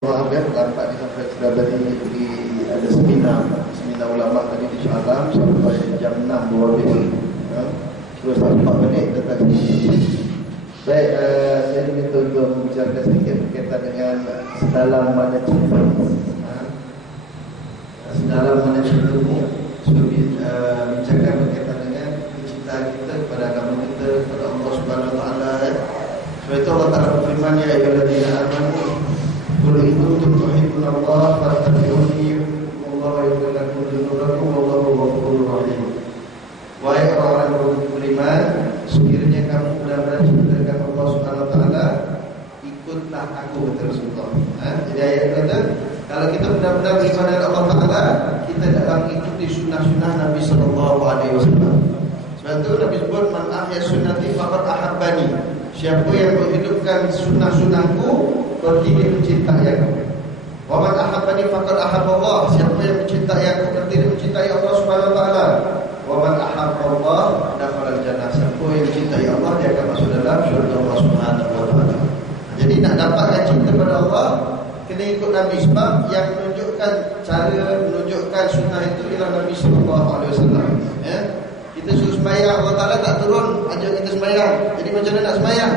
Maaf ya, lambat sampai sudah tadi pergi ada seminar ulama tadi di Shah Alam sampai jam 6 lebih. Terus 4 menit datang. Baik, saya diminta untuk membicarakan sedikit berkaitan dengan sedalam mana cinta. Sedalam mana cinta ini bincangkan berkaitan dengan kecintaan kita kepada agama kita, kepada Allah Subhanahu Wa Taala. Sebab itu Allah Taala berfirman, ya ayyuhallazina amanu qul in kuntum tuhibbuna Allah fattabi'uni wallahu yaghfir lakum dzunubakum wallahu ghafurur rahim. Wahai orang-orang beriman, sekiranya kamu benar-benar cinta dengan Allah Subhanahu Wa Taala, ikutlah aku, kata Rasulullah. Jadi ayat kata, kalau kita benar-benar beriman dengan Allah Taala, kita dalam mengikuti sunnah-sunnah Nabi Sallallahu Alaihi Wasallam. Sebab itu Nabi sebut, man ahya sunnati faqad ahabbani. Siapa yang menghidupkan sunnah-sunnahku, berarti dia mencintai aku. Wa man ahabbani faqad ahabballah. Siapa yang mencintai aku, berarti dia mencintai Allah Subhanahu Wa Taala. Wa man ahabballah dakhala al-jannah. Siapa yang mencintai Allah, dia akan masuk dalam syurga Allah Subhanahu Wa Taala. Jadi nak dapatkan cinta pada Allah, kena ikut Nabi. Sebab yang menunjukkan cara, menunjukkan sunnah itu ialah Nabi Sallallahu Alaihi Wasallam. Kita suruh sembahyang, Allah Ta'ala tak turun ajar kita sembahyang. Jadi macam mana nak sembahyang?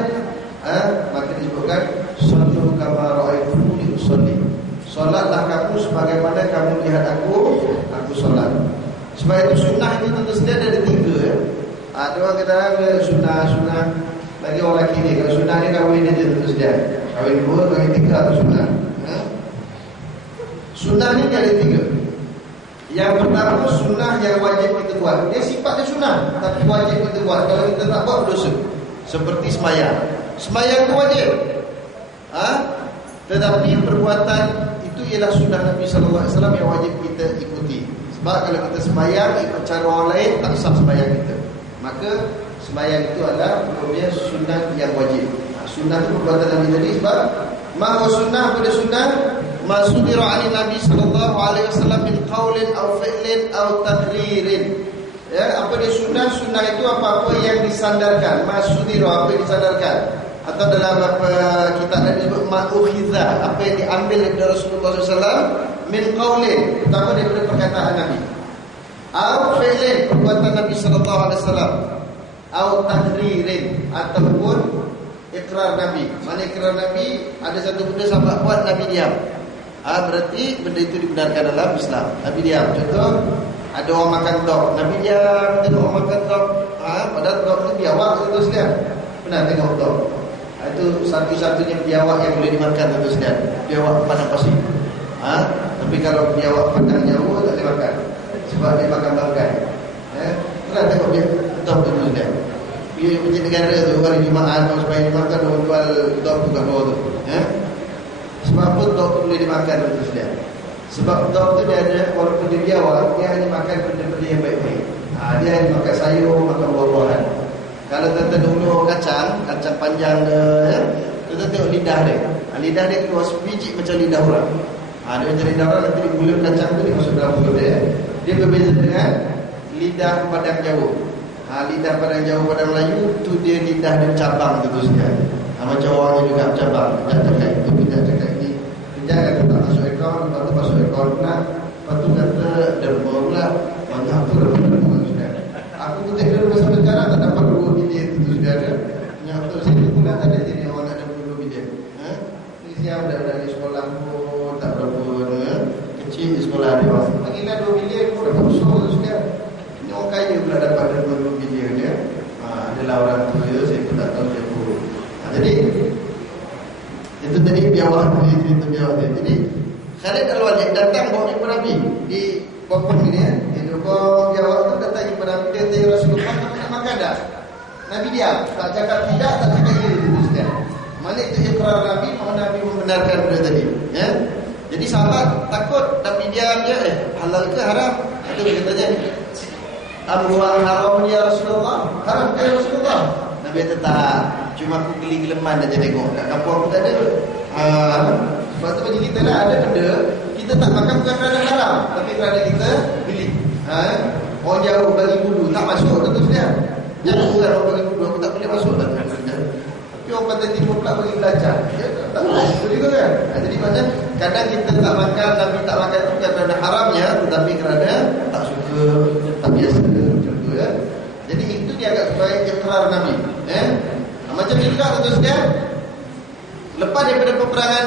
Maka disebutkan sallu kama ra'aytumuni usolli. Solatlah kamu sebagaimana kamu lihat aku solat. Sebab itu sunnah itu tentu saja ada 3. Ada orang kata sunnah bagi orang lelaki ni. Kalau sunnah ni kahwin aja tentu saja. Kahwin 2, kahwin 3 atau sunnah. Sunnah ni ada 3. Yang pertama, sunnah yang wajib kita buat. Dia sifatnya sunnah, tapi wajib kita buat. Kalau kita tak buat, berdosa. Seperti sembahyang. Sembahyang itu wajib. Tetapi perbuatan itu ialah sunnah Nabi Sallallahu Alaihi Wasallam yang wajib kita ikuti. Sebab kalau kita sembahyang ikut cara orang lain, tak sah sembahyang kita. Maka sembahyang itu adalah hukumnya sunnah yang wajib. Sunnah itu perbuatan Nabi tadi. Sebab mahu sunnah pada sunnah masudira ali Nabi Sallallahu Alaihi Wasallam min qaulin aw fi'lin aw taqririn. Apa dia sunnah? Sunnah itu apa-apa yang disandarkan. Masudira, apa yang disandarkan. Atau dalam apa kitab Nabi sebut ma'ukhidha, apa yang diambil dari Rasulullah SAW min qaulin, pertama daripada perkataan Nabi. Aw fi'lin, perbuatan Nabi Sallallahu Alaihi Wasallam. Aw taqririn, ataupun ikrar Nabi. Mana ikrar Nabi? Ada satu benda sahabat buat, Nabi diam. Berarti benda itu dibenarkan dalam Islam. Nabi diam. Contoh, ada orang makan tok, Nabi diam. Tengok orang makan tok, padahal tok itu biawak tentu saja. Pernah tengok tok? Itu satu-satunya biawak yang boleh dimakan tentu saja. Biawak padang pasir. Tapi kalau biawak padang jauh tak boleh makan. Sebab dia makan bangkai. Pernah tengok dia tok tentu saja. Di negara tu hari Jumaat atau supaya dimakan, orang jual tok tu kat bawah tu. Sebab apa tok boleh dimakan itu saja. Sebab tok tu dia ada, walaupun dia biawak, dia hanya makan benda-benda yang baik-baik. Dia hanya makan sayur, makan buah-buahan. Kalau tuan-tuan dulu kacang panjang dia, tuan-tuan tengok lidah dia. Lidah dia keluar sebiji macam lidah orang. Dia macam lidah orang, nanti mulut kacang tu dia masuk dalam mulut dia. Dia berbeza dengan lidah padang Jawa. Lidah padang Jawa, padang Melayu tu dia lidah dia cabang tu saja. Macam orangnya juga cabang. Dia cakap itu, dia cakap ini. Dia kata tak masuk ekor, lepas tu masuk ekor pula. Lepas tu kata derma pula. Banyak tu derma sudah. Aku tu tak derma sampai sekarang tak dapat 2 bilion tu sudah ada. Banyak tu sini pula tak ada jadi orang nak ada 2 bilion. Ni siapa dah dari sekolah pun tak berapa kecil di sekolah dia. Bagilah 2 bilion pun dah besar tu sudah. Ini orang kaya pula dapat 2 bilion dia. Adalah orang tu dia, saya pun tak tahu dia pun. Jadi itu tadi biawak dia. Jadi Khalid Al-Walid datang bawa jumpa Nabi di Bopong ni Itu biawak tu datang jumpa Nabi. Dia kata, Rasulullah, kamu nak makan dah? Nabi diam, tak cakap tidak, tak cakap ya. Mana itu ikrar Nabi, mahu Nabi membenarkan benda tadi. Jadi sahabat takut Nabi diam je. Halal ke haram? Itu dia katanya, amru'an haram ya Rasulullah. Haram ke Rasulullah? Nabi kata tak, cuma aku geli geleman aja tengok. Kat kampung aku tak ada. Sebab tu bagi kita lah, ada benda kita tak makan bukan kerana haram, tapi kerana kita beli. Orang jauh bagi wudu tak masuk, tentu saja. Jangan bukan orang bagi wudu, aku tak boleh masuk. Tapi orang pantai timur pula pergi belajar. Ya, tak boleh juga kan. Jadi maknanya kadang kita tak makan, Nabi tak makan itu bukan kerana haramnya, tetapi kerana tak suka, tak biasa macam tu ya. Jadi itu dianggap sebagai ikrar Nabi. Macam ni juga tuan-tuan. Lepas daripada peperangan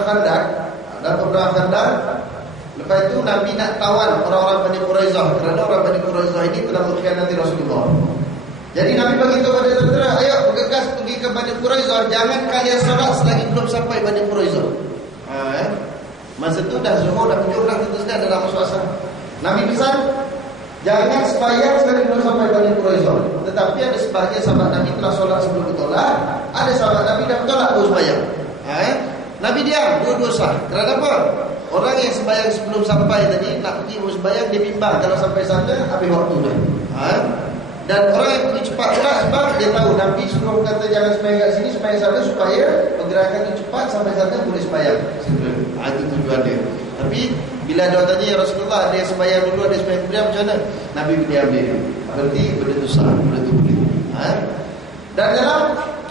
Khandaq, dan peperangan Khandaq, lepas itu Nabi nak tawan orang-orang Bani Quraizah kerana orang Bani Quraizah ini telah mengkhianati Rasulullah. Jadi Nabi bagi tahu pada tentera, ayo bergegas pergi ke Bani Quraizah, jangan kalian solat selagi belum sampai Bani Quraizah. Masa tu dah zuhur, dah penjuru, dah tentu saja dalam suasana. Nabi pesan, jangan sembahyang selagi belum sampai Bani Quraizah. Tetapi ada sebahagian sahabat Nabi telah solat sebelum bertolak, ada sahabat Nabi dah bertolak baru sembahyang. Nabi diam, dua-dua sah. Kerana apa? Orang yang sembahyang sebelum sampai tadi nak pergi sembahyang, dia bimbang kalau sampai sana habis waktu dah. Dan orang yang pergi cepat pula sebab dia tahu Nabi suruh kata jangan sembahyang kat sini, sembahyang sana supaya pergerakan itu cepat sampai sana boleh sembahyang segera. Itu tujuan dia. Tapi bila ada orang tanya, ya Rasulullah, ada yang sembahyang dulu, ada yang sembahyang kemudian, macam mana? Nabi diam dia. Berarti benda tu sah, benda tu boleh. Dan dalam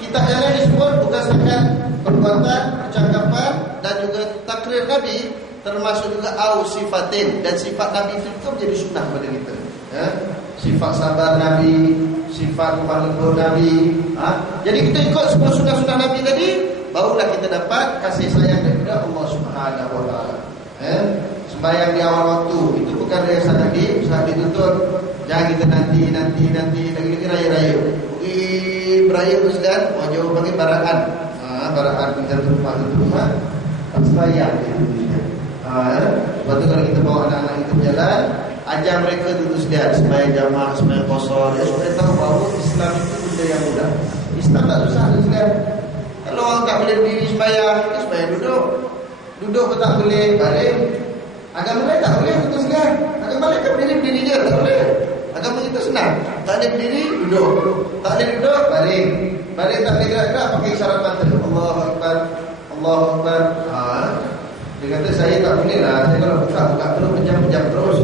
kitab yang lain disebut bukan sahaja perbuatan, percakapan dan juga takrir Nabi, termasuk juga sifatin, dan sifat Nabi itu menjadi sunnah pada kita. Sifat sabar Nabi, sifat lemah lembut Nabi. Jadi kita ikut semua sunnah-sunnah Nabi tadi, barulah kita dapat kasih sayang daripada Allah Subhanahu Wa Taala. Sembahyang di awal waktu itu bukan dari saat dituntut. Jangan kita nanti lagi raya-raya. Beraya tu sekalian, jauh bagi baraan. Baraan kita rumah tak sembahyang dia. Lepas tu kalau kita bawa anak-anak kita berjalan, ajar mereka terus lihat sembahyang jamaah, sembahyang qasar, supaya tahu bahawa Islam itu benda yang mudah. Islam tak susah sekalian. Kalau orang tak boleh berdiri sembahyang, kita sembahyang duduk. Duduk pun tak boleh, baring. Agama lain tak boleh terus sekalian. Agama lain kan berdiri je, tak boleh. Agama kita senang. Tak boleh berdiri, duduk. Tak boleh duduk, baring. Baring tak boleh gerak-gerak, pakai isyarat mata. Allahu Akbar, Allahu Akbar. Dia kata saya tak boleh lah. Saya kalau buka terus, pejam terus.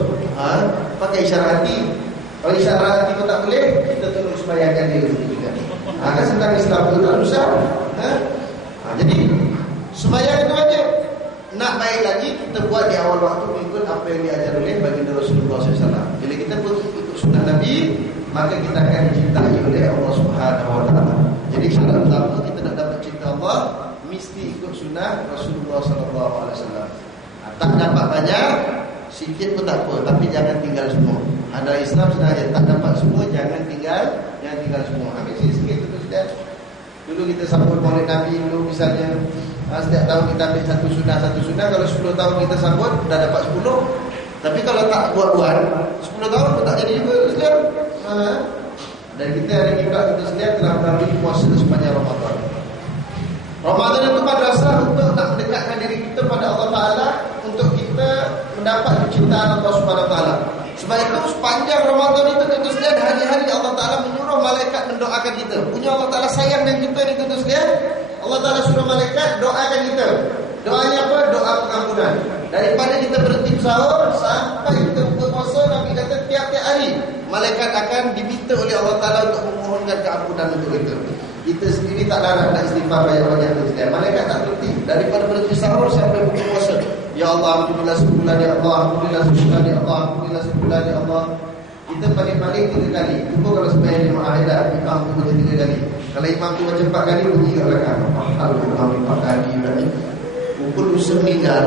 Pakai isyarat hati. Kalau isyarat hati pun tak boleh, kita terus bayangkan dia juga. Kan senang Islam tu tak susah. Jadi sembahyang itu aja. Nak baik lagi, kita buat di awal waktu mengikut apa yang diajar oleh baginda Rasulullah SAW. Bila kita pun ikut sunnah Nabi, maka kita akan dicintai oleh Allah Subhanahu Wa Taala. Jadi syarat utama kita nak dapat cinta Allah, mesti ikut sunnah Rasulullah SAW. Tak dapat banyak, sikit pun tak apa, tapi jangan tinggal semua. Ada Islam senang je, tak dapat semua, jangan tinggal semua. Ambil sikit-sikit tu sudah. Dulu kita sambut Maulid Nabi dulu misalnya, setiap tahun kita ambil satu sunnah. Kalau 10 tahun kita sambut, dah dapat 10. Tapi kalau tak buat-buat, 10 tahun pun tak jadi juga sekalian. Dan kita hari ini pula kita sekalian telah melalui puasa sepanjang Ramadan. Ramadan itu madrasah untuk nak mendekatkan diri kita pada Allah Ta'ala, untuk kita mendapat kecintaan Allah Subhanahu Wa Taala. Sebab itu sepanjang Ramadan itu tentu sekalian, hari-hari Allah Ta'ala menyuruh malaikat mendoakan kita. Punya Allah Ta'ala sayang dengan kita ni tentu sekalian. Allah Ta'ala suruh malaikat doakan kita. Doanya apa? Doa pengampunan. Daripada kita berhenti sahur sampai kita buka puasa, Nabi kata tiap-tiap hari malaikat akan diminta oleh Allah Ta'ala untuk memohonkan keampunan untuk kita. Kita sendiri tak larang nak istighfar banyak-banyak sekalian. Malaikat tak berhenti daripada berhenti sahur sampai buka puasa. Ya Allah, alhamdulillah sebulan ya Allah, alhamdulillah sebulan ya Allah, alhamdulillah sebulan ya Allah. Kita paling-paling 3 kali. Cuba kalau sembahyang di ma'ahidah, imam tu baca 3 kali. Kalau imam tu baca 4 kali, bunyi kat belakang. Alhamdulillah 4 kali. Pukul usia meninggal,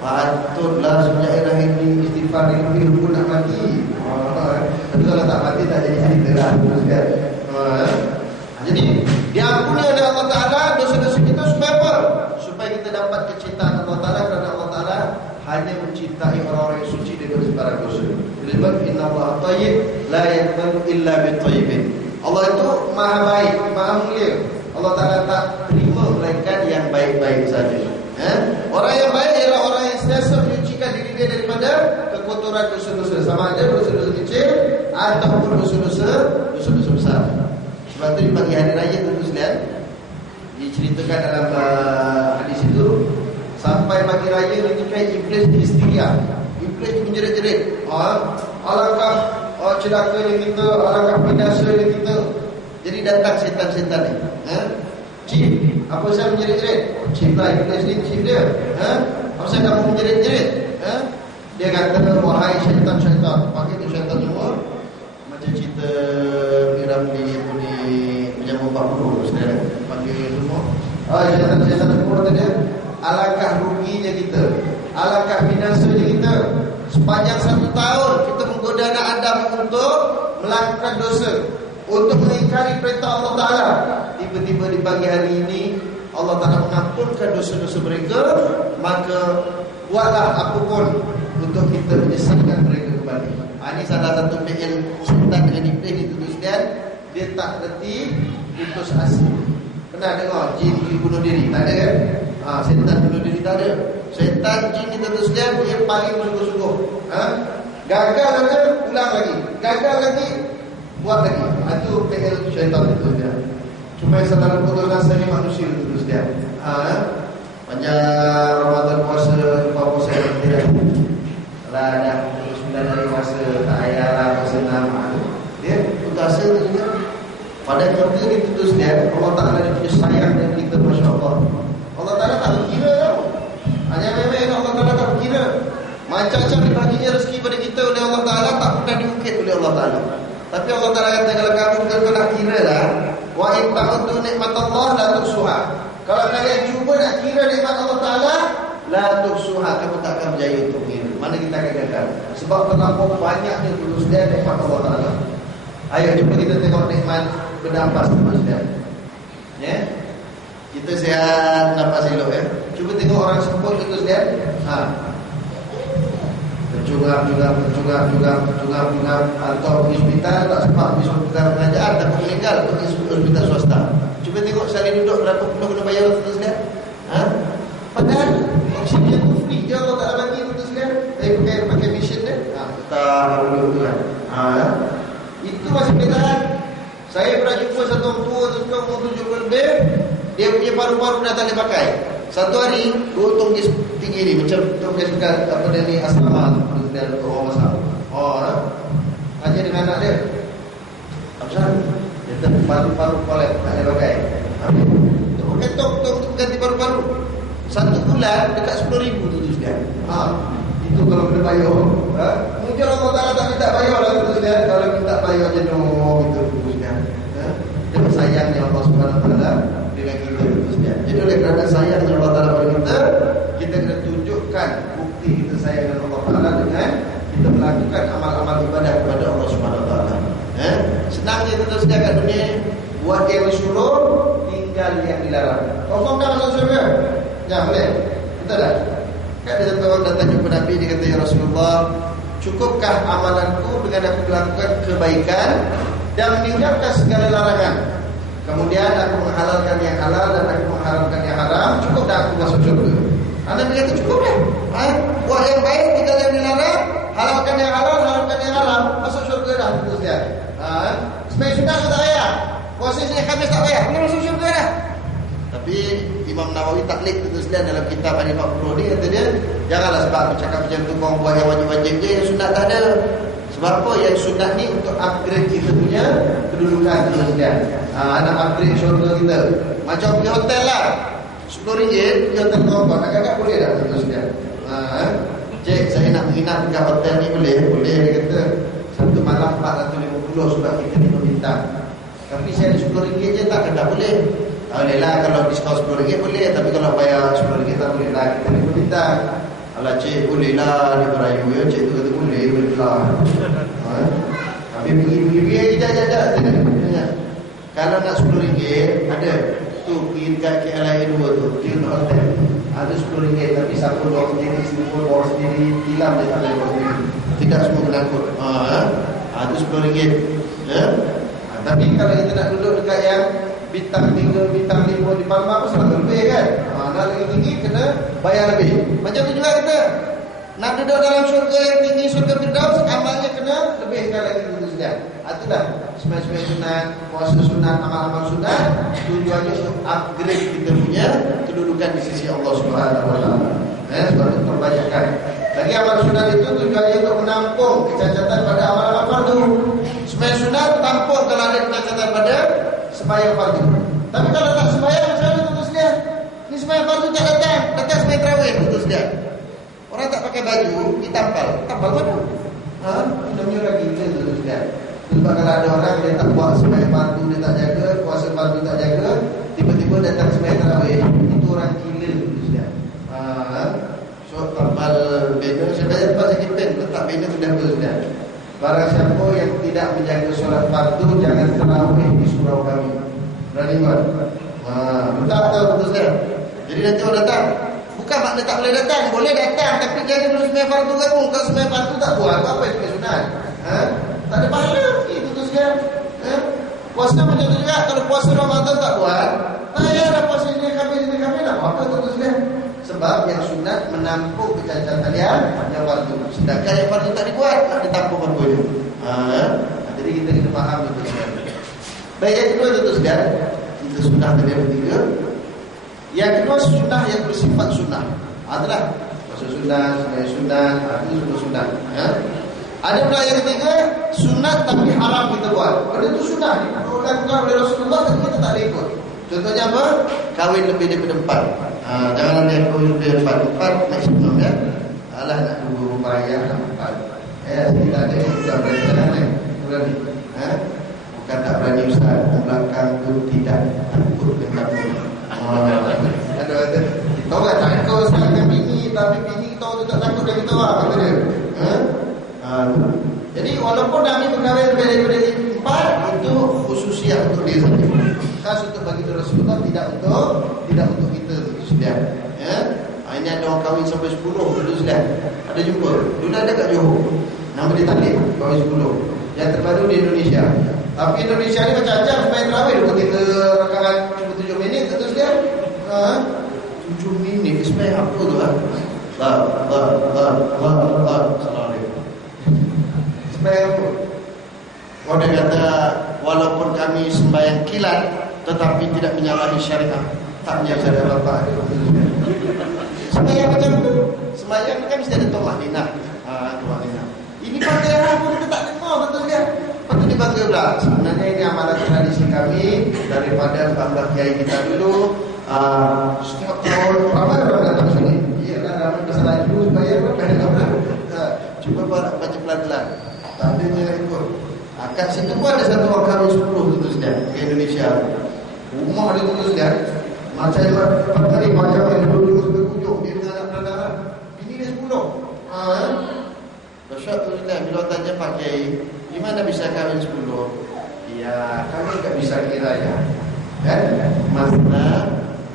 patutlah sebenarnya ini istighfar ni lebih pun nak mati. Tapi kalau tak mati tak jadi cerita lah. Jadi diampuni oleh Allah Ta'ala dosa-dosa kita supaya apa? Supaya kita dapat kecintaan Allah Ta'ala, kerana Allah Ta'ala hanya mencintai orang-orang yang suci daripada sebarang dosa. Sebab inna Allah tayyib la yaqbalu illa bitayyibin. Allah itu maha baik, maha mulia. Allah Ta'ala tak terima melainkan yang baik-baik saja. Orang yang baik ialah orang yang sentiasa menyucikan diri dia daripada kekotoran dosa-dosa, sama ada dosa-dosa kecil ataupun dosa-dosa besar. Sebab itu di pagi hari raya tentu sekalian diceritakan dalam hadis itu, sampai pagi raya ketika iblis histeria, iblis menjerit-jerit, alangkah celakanya kita, alangkah binasanya kita. Jadi datang setan-setan ni. Chief, apa saya menjerit-jerit? Chief lah, iblis ni chief dia. Apa saya kamu menjerit-jerit? Dia kata, wahai syaitan-syaitan. Pakai tu syaitan semua. Macam cerita Piramli ni Penjamu 40 sekarang. Panggil semua. Syaitan-syaitan semua kata dia, alangkah ruginya kita, alangkah binasanya kita. Sepanjang 1 tahun kita menggoda anak Adam untuk melakukan dosa, untuk mengingkari perintah Allah Ta'ala. Tiba-tiba di pagi hari ini Allah Ta'ala mengampunkan dosa-dosa mereka. Maka buatlah apapun untuk kita menyesalkan mereka kembali. Ini salah satu PL setan dengan iblis itu sekalian. Dia tak reti putus asa. Pernah dengar jin bunuh diri? Tak ada kan? Setan bunuh diri tak ada. Setan jin kita sekalian, dia paling sungguh-sungguh. Gagal ada, ulang lagi. Gagal lagi, buat lagi. Itu PL syaitan itu sekalian. Cuma yang saudara putus asa ni manusia itu sekalian. Panjang Ramadan puasa, lupa puasa yang tidak. Kalau dah 9 hari puasa, tak payahlah puasa 6. Dia putus asa tu juga. Pada kita ditutus dia, Allah Ta'ala dia punya sayang dengan kita, Masya Allah. Allah Ta'ala tak berkira tau. Hanya memang Allah Ta'ala tak berkira. Macam-macam dibaginya rezeki pada kita oleh Allah Ta'ala, tak pernah diungkit oleh Allah Ta'ala. Tapi Allah Ta'ala kata, kalau kamu betul-betul nak kira lah, wa in ta'uddu nikmatullah la tuhsuha. Kalau kalian cuba nak kira nikmat Allah Ta'ala, la tuhsuha, kamu tak akan berjaya untuk kira. Mana kita akan gagal? Sebab terlampau banyaknya tulus dia nikmat Allah Ta'ala. Ayo jumpa kita tengok nikmat bernafas maksudnya. Ya. Kita sihat nafas elok ya. Cuba tengok orang sempur itu sihat. Bercungap atau pergi hospital tak sempat pergi hospital kerajaan, takut meninggal pergi hospital swasta. Cuba tengok sehari duduk berapa puluh kena bayar itu sihat. Padahal oksigen tu free je Allah tak bagi itu sihat. Pakai mission dia. Tak perlu kan. Itu masih perbezaan. Saya pernah jumpa satu orang tua tu umur 70 lebih. Dia punya paru-paru dah tak boleh pakai. Satu hari gotong dia tinggi ni macam dia suka apa dia ni asrama tu dia orang masak. Ajar dengan anak dia. Abang, dia tak paru-paru kolek tak boleh pakai. Habis tok ganti paru-paru. 1 bulan dekat 10,000 tu sudah. Itu kalau kena bayar. Mungkin Allah Ta'ala tak minta bayar lah itu sudah. Kalau minta bayar jenuh itu sudah. Dia sayangnya Allah Subhanahu Wa Ta'ala dengan kita itu sudah. Jadi oleh kerana sayangnya Allah Ta'ala pada kita, kita kena tunjukkan bukti kita sayang dengan Allah Ta'ala dengan kita melakukan amal-amal ibadah kepada Allah Subhanahu Wa Ta'ala. Senangnya kita sudah kat dunia, buat yang disuruh, tinggal yang dilarang. Confirm dah masuk surga? Ya boleh. Betul tak? Kan ada satu orang datang jumpa Nabi, dia kata, ya Rasulullah, cukupkah amalanku dengan aku melakukan kebaikan dan meninggalkan segala larangan? Kemudian aku menghalalkan yang halal dan aku mengharamkan yang haram, cukup dah aku masuk surga? Nabi kata cukup dah. Buat yang baik, tinggal yang dilarang, halalkan yang halal, haramkan yang haram, masuk surga dah. Terus dia. Sebaik sunnah tak payah. Puasa Isnin Khamis tak payah, boleh masuk surga dah. Tapi Imam Nawawi taklid itu sedang dalam kitab Al 50 ni, kata dia, janganlah sebab aku cakap macam tu kau buat yang wajib-wajib je, yang sunat tak ada. Sebab apa? Yang sunat ni untuk upgrade kita punya kedudukan tu sedang. Nak upgrade syurga kita. Macam pergi hotel lah, RM10 pergi hotel kawan-kawan, agak-agak boleh tak tu sedang. Cik, saya nak menginap dekat hotel ni boleh? Boleh, dia kata. Satu malam 450 sebab kita minum bintang. Tapi saya ada RM10 je tak kena boleh. Boleh lah kalau diskaun RM10 boleh. Tapi kalau bayar RM10 tak boleh lah. Kita ni bintang. Alah cik boleh lah. Dia berayu ya. Cik tu kata boleh lah. Tapi pergi jajak. Kalau nak RM10 ada. Tu pergi dekat KLIA 2 tu. Dia untuk hotel. Ada RM10 tapi siapa bawa sendiri, semua bawa sendiri. Tilam dia tak boleh bawa sendiri. Tidak semua kena angkut. Ada RM10. Tapi kalau kita nak duduk dekat yang bintang 3, bintang 5 di Palma pun 100 lebih kan. Nak lagi tinggi kena bayar lebih. Macam tu juga kita nak duduk dalam syurga yang tinggi, syurga Firdaus, amalnya kena lebih sekali lagi kita sedang. Itulah semai-semai sunat, puasa sunat, amal-amal sunat, tujuannya untuk upgrade kita punya kedudukan di sisi Allah Subhanahu Wa Taala. Sebab itu perbanyakkan. Lagi amal sunat itu tujuannya untuk menampung kecacatan pada amal-amal fardu. Sembahyang sunat tampung kalau ada kecacatan pada sembahyang fardu. Tapi kalau tak sembahyang, macam mana tutus dia? Ini sembahyang fardu tak datang sembahyang tarawih tutus dia. Orang tak pakai baju, ditampal. Tampal mana? Hidupnya orang gila tutus dia. Sebab kalau ada orang dia tak buat sembahyang fardu, dia tak jaga, puasa fardu tak jaga, tiba-tiba datang sembahyang tarawih, itu orang gila tutus dia. So tampal banner, saya bayar tempat sakit pen, letak banner sudah sudah. Barang siapa yang tidak menjaga solat fardu, jangan tarawih di surau kami. Berani buat? Betul atau betul saya? Jadi nanti orang datang, bukan makna tak boleh datang, tapi jadi belum sembahyang fardu kamu. Kalau sembahyang fardu tak buat, apa yang sembahyang sunat? Tak ada pahala, betul sekali. Puasa macam tu juga, kalau puasa Ramadan tak buat, bayarlah puasa ini kami nak buat apa betul sekali. Sebab yang sunat menampung kecacatan yang fardu. Sedangkan yang fardu tak dibuat, tak ditampung fardu itu. Jadi kita kena faham betul sekali. Baik, yang kedua itu sekali, kita sunnah tadi yang ketiga. Yang kedua sunnah yang bersifat sunnah adalah puasa sunnah, sembahyang sunnah, itu semua sunnah. Ada pula yang ketiga, sunat tapi haram kita buat. Kalau itu sunnah dilakukan oleh Rasulullah, tapi kita tak ikut. Contohnya apa? Kahwin lebih daripada 4. Jangan ada yang kahwin lebih daripada 4 maksimum ya. Alah nak tunggu bayar 4. Kita ada yang sudah berani. Berani. Bukan tak berani Ustaz, belakang tu tidak takut dengan ada tahu tak takut dengan bini, tapi bini tahu tu tak takut dengan kita kata dia. Jadi walaupun kami berkahwin lebih daripada 4, itu khususiat untuk dia saja. Khas untuk bagi Rasulullah, tidak untuk kita sudah. Ini ada orang kahwin sampai 10 dulu sudah. Ada jumpa. Dulu ada kat Johor. Nama dia Talib, kahwin 10. Yang terbaru di Indonesia. Tapi Indonesia ni macam-macam sampai terawih dulu kita rakaat 7 minit terus dia. 7 minit sembahyang apa tu Assalamualaikum. Sembahyang apa? Kalau dia kata walaupun kami sembahyang kilat tetapi tidak menyalahi syariat. Tak menyalahi syariat bapak. Sembahyang macam tu. Sembahyang kan mesti ada tumakninah. Tumakninah. Ini pakai apa kita tak dengar betul kan? Patut dibangga pula. Sebenarnya ini amalan tradisi kami daripada bangga kiai kita dulu. Setiap tahun ramai orang datang sini. Iyalah ramai kesalahan dulu supaya cuba baca pelan-pelan. Tak ada yang ikut. Kat situ pun ada satu orang kahwin 10 tutus dia ke Indonesia. Rumah dia tutus dia. Macam hari macam yang dulu sampai hujung dia dengan anak-anak. Bini dia 10. Bersyat tu dia bila tanya pakai, di mana bisa kahwin 10? Ya, kami tak bisa kira ya. Kan? Masna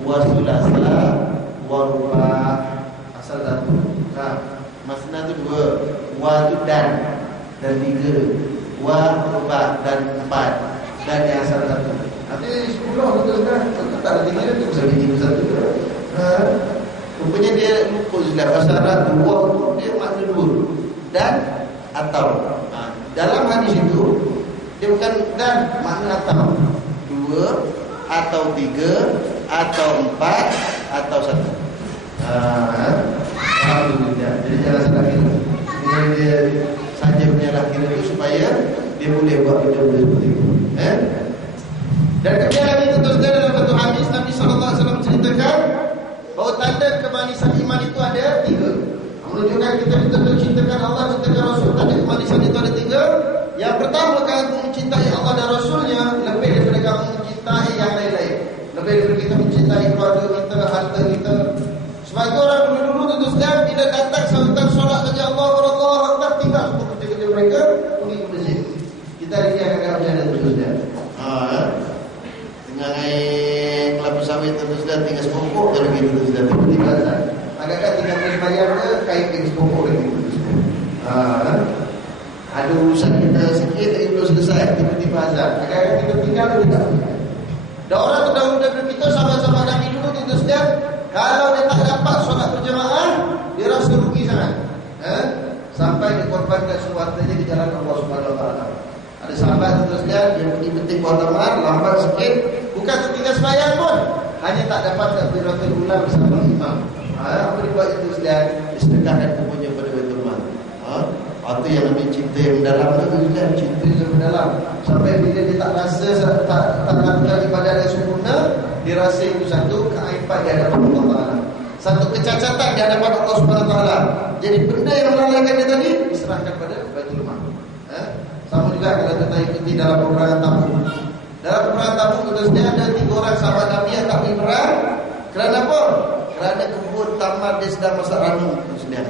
wa sulasa wa ruba asal satu. Masna tu 2, wa tu dan 3, wa ruba dan 4 dan yang asal satu. Nanti 10 betul kan? Tak ada tinggal tu bisa bini satu. Rupanya dia lupa sudah bahasa Arab 2 dia makna 2 dan atau. Dalam hadis itu dia bukan dan makna atau 2 atau 3 atau 4 atau 1. Alhamdulillah. Jadi jangan salah kira. Dia saja menyalah kira itu supaya dia boleh buat hidup seperti itu. Dan kemudian lagi teruskan dalam satu hadis Nabi SAW ceritakan bahawa tanda kemanisan iman itu ada 3. Menunjukkan kita betul-betul cintakan Allah, cintakan Rasul. Tanda kemanisan itu ada 3. Yang pertama, kamu mencintai Allah dan Rasulnya lebih daripada kamu mencintai yang lain-lain. Lebih daripada kita mencintai keluarga kita, harta kita. Sebagai orang dulu-dulu tentu saja bila datang sambutan solat saja Allah Akbar, tinggal semua kerja-kerja mereka pergi ke masjid. Kita hari ini akan kerja tentu saja. Dengan air kelapa sawit tentu saja tinggal sepokok je lagi tentu saja. Tiba-tiba agak-agak tinggal bayar ke kain tinggal sepokok lagi. Ada urusan kita sikit lagi belum selesai, tiba-tiba azan. Agak-agak kita tinggal ke tidak. Dan orang terdahulu daripada kita sama-sama Nabi dulu tentu saja. Kalau dia tak dapat solat berjamaah, dia rasa rugi sangat. Sampai dikorbankan sesuatunya di jalan Allah Subhanahu Wa Taala. Ada sahabat terus dia pergi penting buat amal, lambat sikit, bukan tertinggal sembahyang pun, hanya tak dapat takbiratul ula bersama imam. Apa dibuat itu sekalian? Disedekahkan kumpulnya pada Baitul Mal. Itu yang ambil cinta yang mendalam itu sekalian, cinta yang mendalam. Sampai bila dia tak rasa tak lakukan ibadah yang sempurna, dia rasa itu satu keaiban di hadapan Allah Taala, satu kecacatan di hadapan Allah Subhanahu Taala. Jadi benda yang melalaikan dia tadi diserahkan pada Baitul Mal. Sama juga kalau kita ikuti dalam peperangan Tabuk. Dalam peperangan Tabuk itu ada 3 orang sahabat Nabi yang tak pergi perang. Kerana apa? Kerana kebun tamar dia sedang masak ranum sedia.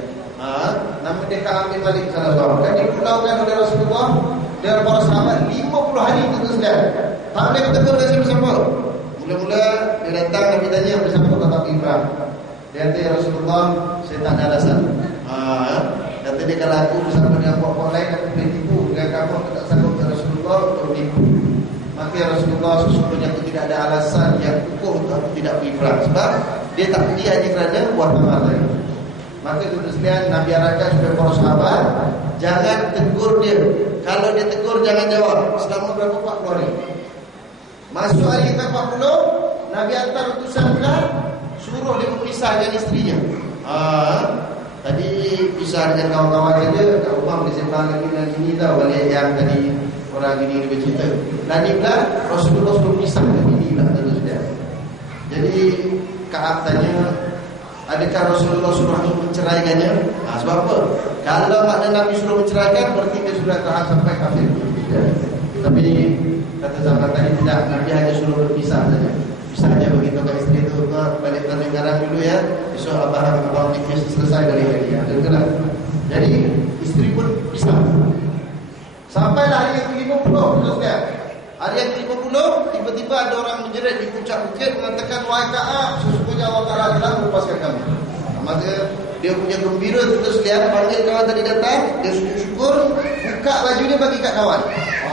Nama dia Ka'ab bin Malik salah seorang. Dan dipulaukan oleh Rasulullah dan para sahabat 50 hari itu sedia. Tak boleh bertemu dengan siapa-siapa. Mula-mula dia datang, Nabi tanya bersama tak pergi perang. Dia kata, ya Rasulullah, saya tak ada alasan. Kata dia, kalau aku bersama dengan puak-puak lain, aku boleh tipu. Dengan kamu, aku tak sanggup dengan Rasulullah untuk tipu. Maka ya Rasulullah, sesungguhnya aku tidak ada alasan yang kukuh untuk aku tidak pergi perang. Sebab dia tak pergi hanya kerana buah tamar tadi. Maka itu sekalian, Nabi arahkan supaya para sahabat jangan tegur dia. Kalau dia tegur, jangan jawab selama berapa 40 hari. Masuk hari ke 40, Nabi hantar utusan pula, suruh dia berpisah dengan isterinya. Tadi pisah dengan kawan-kawan saja, kat rumah boleh sembang lagi dengan ini tau, balik yang tadi orang ini dia bercerita. Dan ni pula Rasulullah suruh pisah dengan ini pula terus dia. Jadi Ka'ab tanya, adakah Rasulullah suruh menceraikannya? Sebab apa? Kalau makna Nabi suruh menceraikan, berarti dia sudah tahan sampai kafir. Tapi kata sahabat tadi tidak, Nabi hanya suruh berpisah saja. Pisah saja begitu kat isteri itu, balik ke negara dulu ya. Besok abang fikir selesai dari dia. Jadi isteri pun pisah. Sampailah hari yang ke-50, teruskan. Hari yang ke-50, tiba-tiba ada orang menjerit di puncak bukit mengatakan, wahai Ka'ab, sesungguhnya Allah Ta'ala telah melepaskan kami. Maka dia punya gembira terus lihat, panggil kawan tadi datang, dia syukur, buka baju dia bagi kat kawan.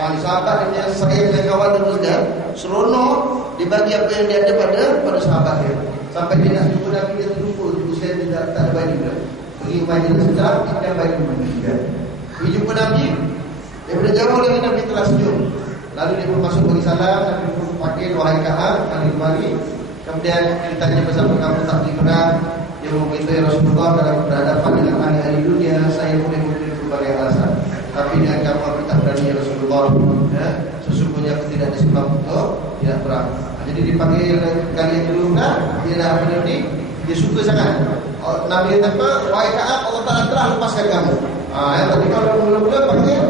Ni sahabat dia sayang dengan kawan terus dia seronok, dia bagi apa yang dia ada pada sahabat dia. Sampai dia nak jumpa Nabi, dia terlupa, terus dia tak ada baju dia. Pergi majlis sedap, dia baju dia. Pergi jumpa Nabi, daripada jauh lagi Nabi telah senyum. Lalu dia pun masuk bagi salam, Nabi pun panggil, wahai Ka'ab, mari. Kemudian ditanya bersama kamu tak pergi perang. Dia memberitahu, ya Rasulullah, dalam berhadapan dengan ahli dunia, saya boleh memberi berbagai alasan. Tapi dengan kamu aku tak berani, ya Rasulullah. Sesungguhnya aku tidak ada sebab untuk tidak perang. Jadi dipanggil kali yang kedua pula, dia dah apa ni? Dia suka sangat. Nabi kata apa? Wahai Ka'ab, Allah Ta'ala telah lepaskan kamu. Tapi kalau mula-mula panggil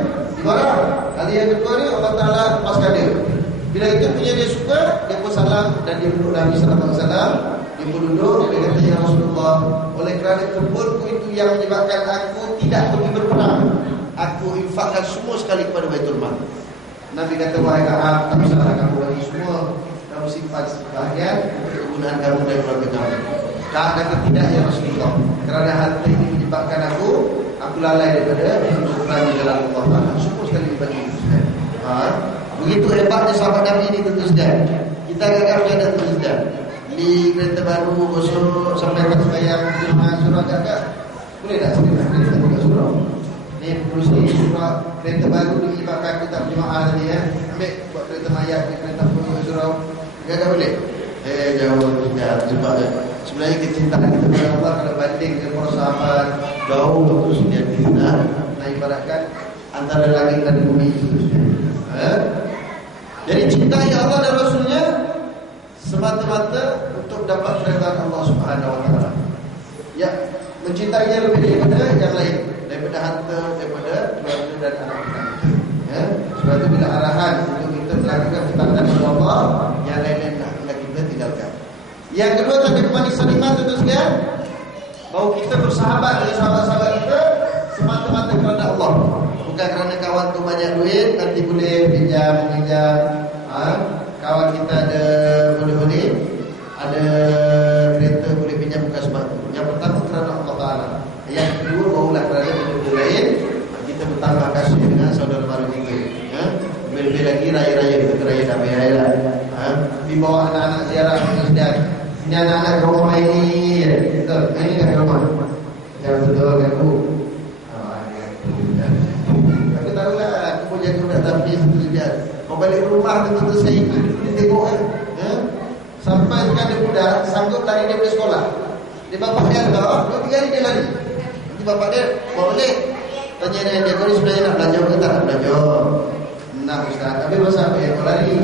marah. Kali yang kedua ni Allah Ta'ala lepaskan dia. Bila itu punya dia suka, dia pun salam dan dia duduk Nabi SAW. Dia pun duduk, dia kata, ya Rasulullah, oleh kerana kebunku itu yang menyebabkan aku tidak pergi berperang, aku infakkan semua sekali kepada Baitul Mal. Nabi kata, wahai Ka'ab, tak usahlah kamu bagi semua, kamu simpan sebahagian untuk kegunaan kamu dan keluarga kamu. Ka'ab kata, tidak ya Rasulullah, kerana harta ini menyebabkan aku lalai daripada untuk berperang di jalan Allah Ta'ala. Semua sekali dibagi itu sekali. Begitu hebatnya sahabat Nabi ini tentu saja. Kita agak-agak ada tentu saja. Di kereta baru besok sampai ke sembahyang surah agak-agak. Boleh tak cerita kita surah? Ni pengurusi surah kereta baru diibaratkan kita berjemaah tadi ya. Ambil buat kereta mayat di kereta surah. Agak-agak boleh? Jauh tidak sebab sebenarnya kecintaan kita kepada Allah kalau banding dengan para sahabat jauh terus dia tidak. Nah ibaratkan antara langit dan bumi itu. Jadi cintai Allah dan Rasulnya semata-mata untuk dapat keridhaan Allah Subhanahu Wa Taala. Ya, mencintainya lebih daripada yang lain, daripada harta, daripada keluarga dan anak-anak. Sebab itu bila arahan untuk kita melakukan ketaatan kepada Allah, yang lain-lain nak kita tinggalkan. Yang kedua tadi kemanisan iman tentu sekalian, bahawa kita bersahabat dengan sahabat-sahabat kita semata-mata kerana Allah, bukan kerana kawan tu banyak duit nanti boleh pinjam. Kawan kita ada boleh ada kereta boleh pinjam, bukan sebab itu. Yang pertama kerana Allah Ta'ala. Yang kedua barulah kerana benda lain kita bertambah kasih dengan saudara mara kita. Lebih lagi raya-raya kita raya damai lah. Dibawa anak-anak ziarah dan ini anak-anak ke rumah ini. Betul, ini kan rumah. Jangan betul kan Bu. Aku tahulah aku pun jaga budak tapi sebenarnya kau balik rumah tentu saya ikut tengok sampai sekarang dia budak sanggup lari daripada sekolah. Dia bapak dia ada, 2-3 hari dia lari. Nanti bapak dia bawa balik. Tanya dia, kau ni sebenarnya nak belajar ke tak nak belajar? Nak Ustaz, tapi masa apa ya kau lari?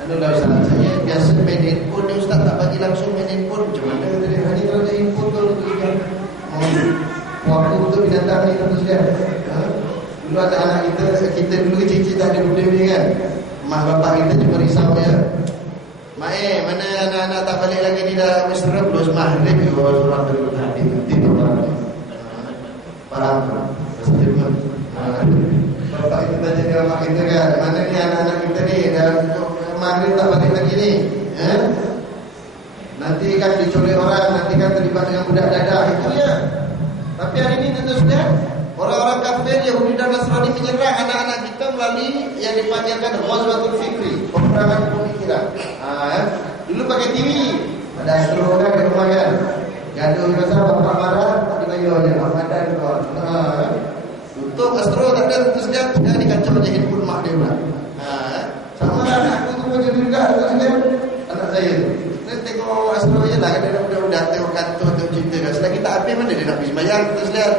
Anulah Ustaz, saya biasa main handphone ni Ustaz tak bagi langsung main handphone. Macam mana tadi hari kalau ada handphone tu kan? Waktu tu binatang ni terus dia. Dulu ada anak kita dulu kecil-kecil tak ada benda ni kan. Mak bapak kita cuma risau je. Mak mana anak-anak tak balik lagi ni dah mesra belum maghrib ke orang dulu tadi. Tidur orang. Faham tak? Bapak kita jadi mak kita kan. Mana ni anak-anak kita ni dah maghrib tak balik lagi ni. Nanti kan diculik orang, nanti kan terlibat dengan budak dadah, itu ya. Tapi hari ini tentu saja orang-orang kafir Yahudi dan Nasrani menyerang anak-anak kita melalui yang dipanggilkan Ghazwatul Fikri, peperangan pemikiran. Dulu pakai TV, ada astro kan di rumah kan. Gaduh biasa bapak marah, tak dibayar je, Ramadan kau. Untuk astro tak ada tentu saja sudah dikacau je handphone mak dia pula. Sama anak aku tu macam juga tentu saja anak saya tu. Tengok astro je lah, dia dah tengok kantor, tengok cerita kan. Selagi tak habis mana dia nak pergi sembahyang, terus lihat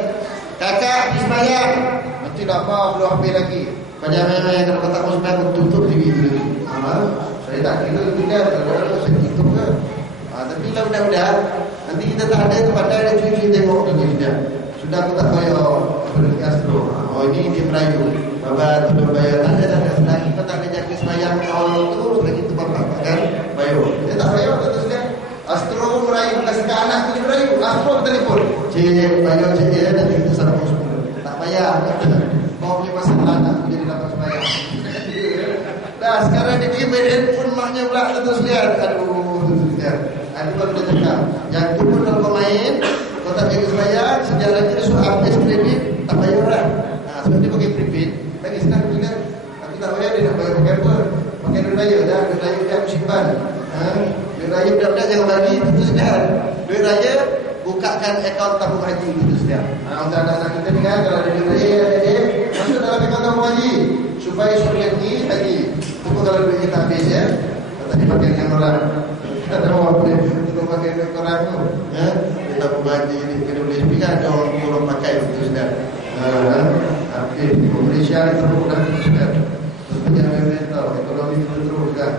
kakak pergi sembahyang, nanti dah apa belum habis lagi. Banyak main-main kalau kata mau sembahyang tutup TV tu lagi. Saya tak kira itu kan, kalau saya hitung ke. Tapi lah udah nanti kita tak ada tu pandai ada cuci tengok tu dia. Sudah aku tak bayar pergi astro. Oh ini dia merayu. Bapa tu bayar tak ada selagi kita tak ada jaga sembahyang awal tu, selagi tu bapak kan bayar. Dia tak bayar terus dia. Astro merayu kasih ke anak tu merayu. Astro telefon. Cik bayar cik dia nanti kita sana pos 10. Tak bayar. Kau punya masalah nak jadi dapat sembahyang. Dah sekarang dia pergi main handphone maknya pula terus lihat. Aduh terus lihat. Aduh baru dia cakap. Yang tu pun kalau kau main, kau tak jaga sembahyang, sejak lagi dia suruh habis kredit, tak bayar lah. Sebab dia pakai prepaid, lagi senang juga. Aku tak bayar, dia nak bayar pakai apa? Pakai duit raya dah, duit raya dia aku simpan. Duit raya budak-budak jangan bagi, tentu saja. Duit raya, bukakan akaun tabung haji, tentu saja. Untuk anak-anak kita ni kan, kalau ada duit raya, masuk dalam akaun tabung haji. Supaya suruh haji. Tunggu kalau duit kita habis ya. Tak dipakai dengan orang. Tak tahu apa dia, kita pakai duit orang tu. Dia tabung haji ni, kena boleh sepikan, ada orang pakai, tentu saja. Malaysia ni teruk dah terus kan. Terus tahu ekonomi itu teruk kan.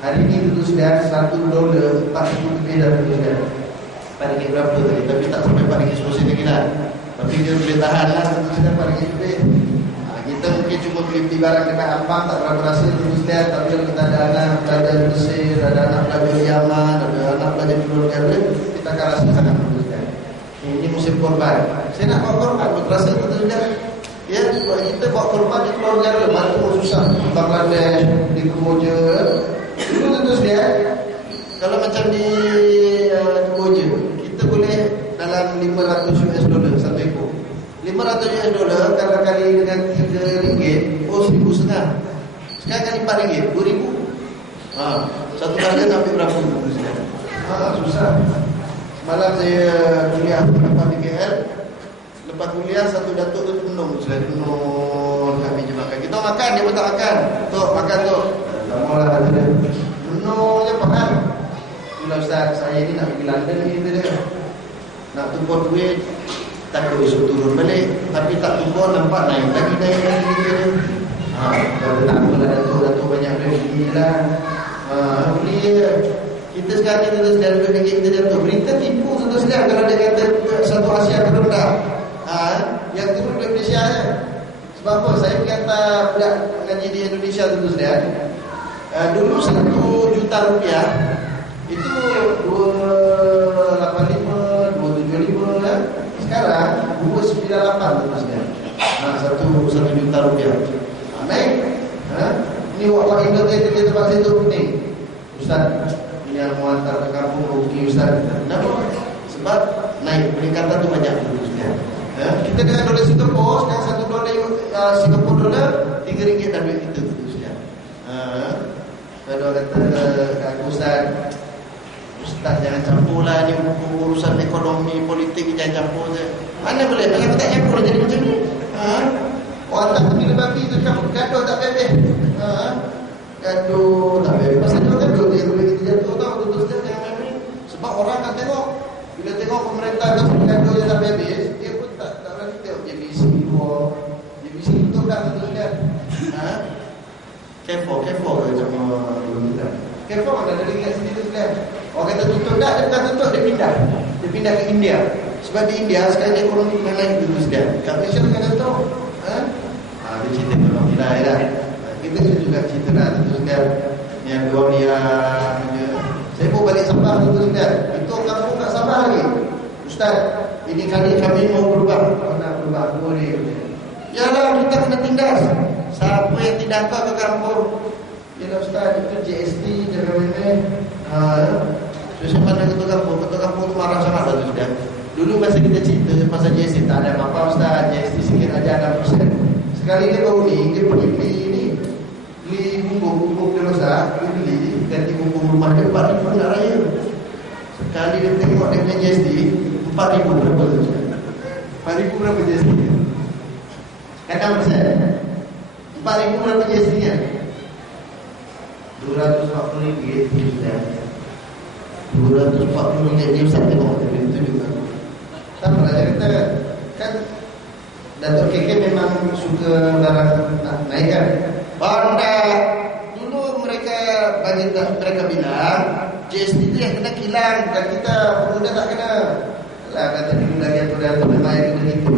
Hari ini tentu sudah $1 $40 lebih dah terus kan. Pada ni berapa tadi? Tapi tak sampai pada kisah lagi lah. Tapi dia boleh tahan lah tentu sudah pada lebih. Kita mungkin cuma beli barang dekat Ampang tak berapa rasa terus lihat. Tapi kalau kita ada anak belajar Mesir, ada anak belajar Yaman, ada anak belajar di luar negara, kita akan rasa sangat terus kan. Ini musim korban. Saya nak bawa korban, berasa betul sudah. Ya, kita bawa korban di keluar negara, mana pun susah. Bangladesh, di Kamboja. Itu tentu saja. Kalau macam di Kamboja, kita boleh dalam $500 satu ekor. $500 kalau kali dengan RM3, RM1,500. Sekarang kali RM4, RM2,000. Satu harga nak ambil berapa? Susah. Malam saya kuliah di KL. Lepas kuliah satu datuk tu penuh. Sudah penuh dekat meja makan. Kita makan, dia pun tak makan. Tok, makan tok. Lama lah kata dia. Penuh je makan. Itulah Ustaz, saya ni nak pergi London ni dia. Nak tumpah duit, tak boleh suruh turun balik. Tapi tak tumpah, nampak naik lagi dia. Kalau tak apalah datuk banyak duit lah. Beli je. Kita sekarang ni terus dari negeri kita jatuh. Berita tipu terus dia kalau dia kata satu Asia terendah. Yang turun di Malaysia je. Sebab apa? Saya pergi hantar budak ngaji di Indonesia terus dia. Dulu $1 juta itu 285, 275 ya. Sekarang 298 terus dia. $1 juta. Naik. Ini wak-wak Indo kita tempat situ ni. Ustaz yang mau hantar ke kampung rugi Ustaz. Kenapa? Sebab naik peningkatan tu banyak terusnya. Kita dengan dolar Singapura, sekarang $1 Singapura RM3 dan duit kita terusnya. Kalau kata aku Ustaz jangan campur lah ni urusan ekonomi politik, jangan campur je. Mana boleh? Kalau tak campur jadi macam ni. Orang tak pilih bagi tu gaduh tak bebek. Gaduh tak bebek. Pasal dia gaduh dia boleh kita jatuh tau. Terus dia jangan main. Sebab orang akan tengok Bila tengok pemerintah kasi gaduh dia sampai habis, dia pun tak berani tengok JBC keluar. JBC betul tak betul kan? K4 macam kita. K4 ada dekat sini tu kan. Orang kata tutup tak, dia bukan tutup, dia pindah. Dia pindah ke India. Sebab di India sekarang ekonomi naik terus kan. Kat Malaysia kan ada tahu. Dia cerita tentang nilai dah. Kita juga cerita dah terus kan. Yang Gloria dia. Saya pun balik Sabah terus kan. Itu kampung kat Sabah lagi. Ustaz, ini kali kami mau berubah. Nak berubah boleh. Yalah, kita kena tindas. Siapa yang tidak ke kampung? Ya Ustaz, itu GST jangan main-main. Saya pandang ketua kampung tu marah sangat lah tu sudah. Dulu masa kita cerita pasal GST tak ada apa-apa Ustaz, GST sikit aja 6%. Sekali dia baru ni, dia pergi beli bumbu dia rosak, dia beli ganti bumbu rumah dia 4,000 nak raya. Sekali dia tengok dia punya GST 4,000 berapa tu? 4,000 berapa GST dia? Kata persen 4,000 berapa GST nya? RM240 sudah. RM240 dia Ustaz tengok itu juga. Tak pernah dia kata kan Datuk KK memang suka larang naik kan. Bandar dulu mereka bilang GST itu yang kena kilang, bukan kita pengguna tak kena. Lah kata dulu lagi aturan memang yang kena itu.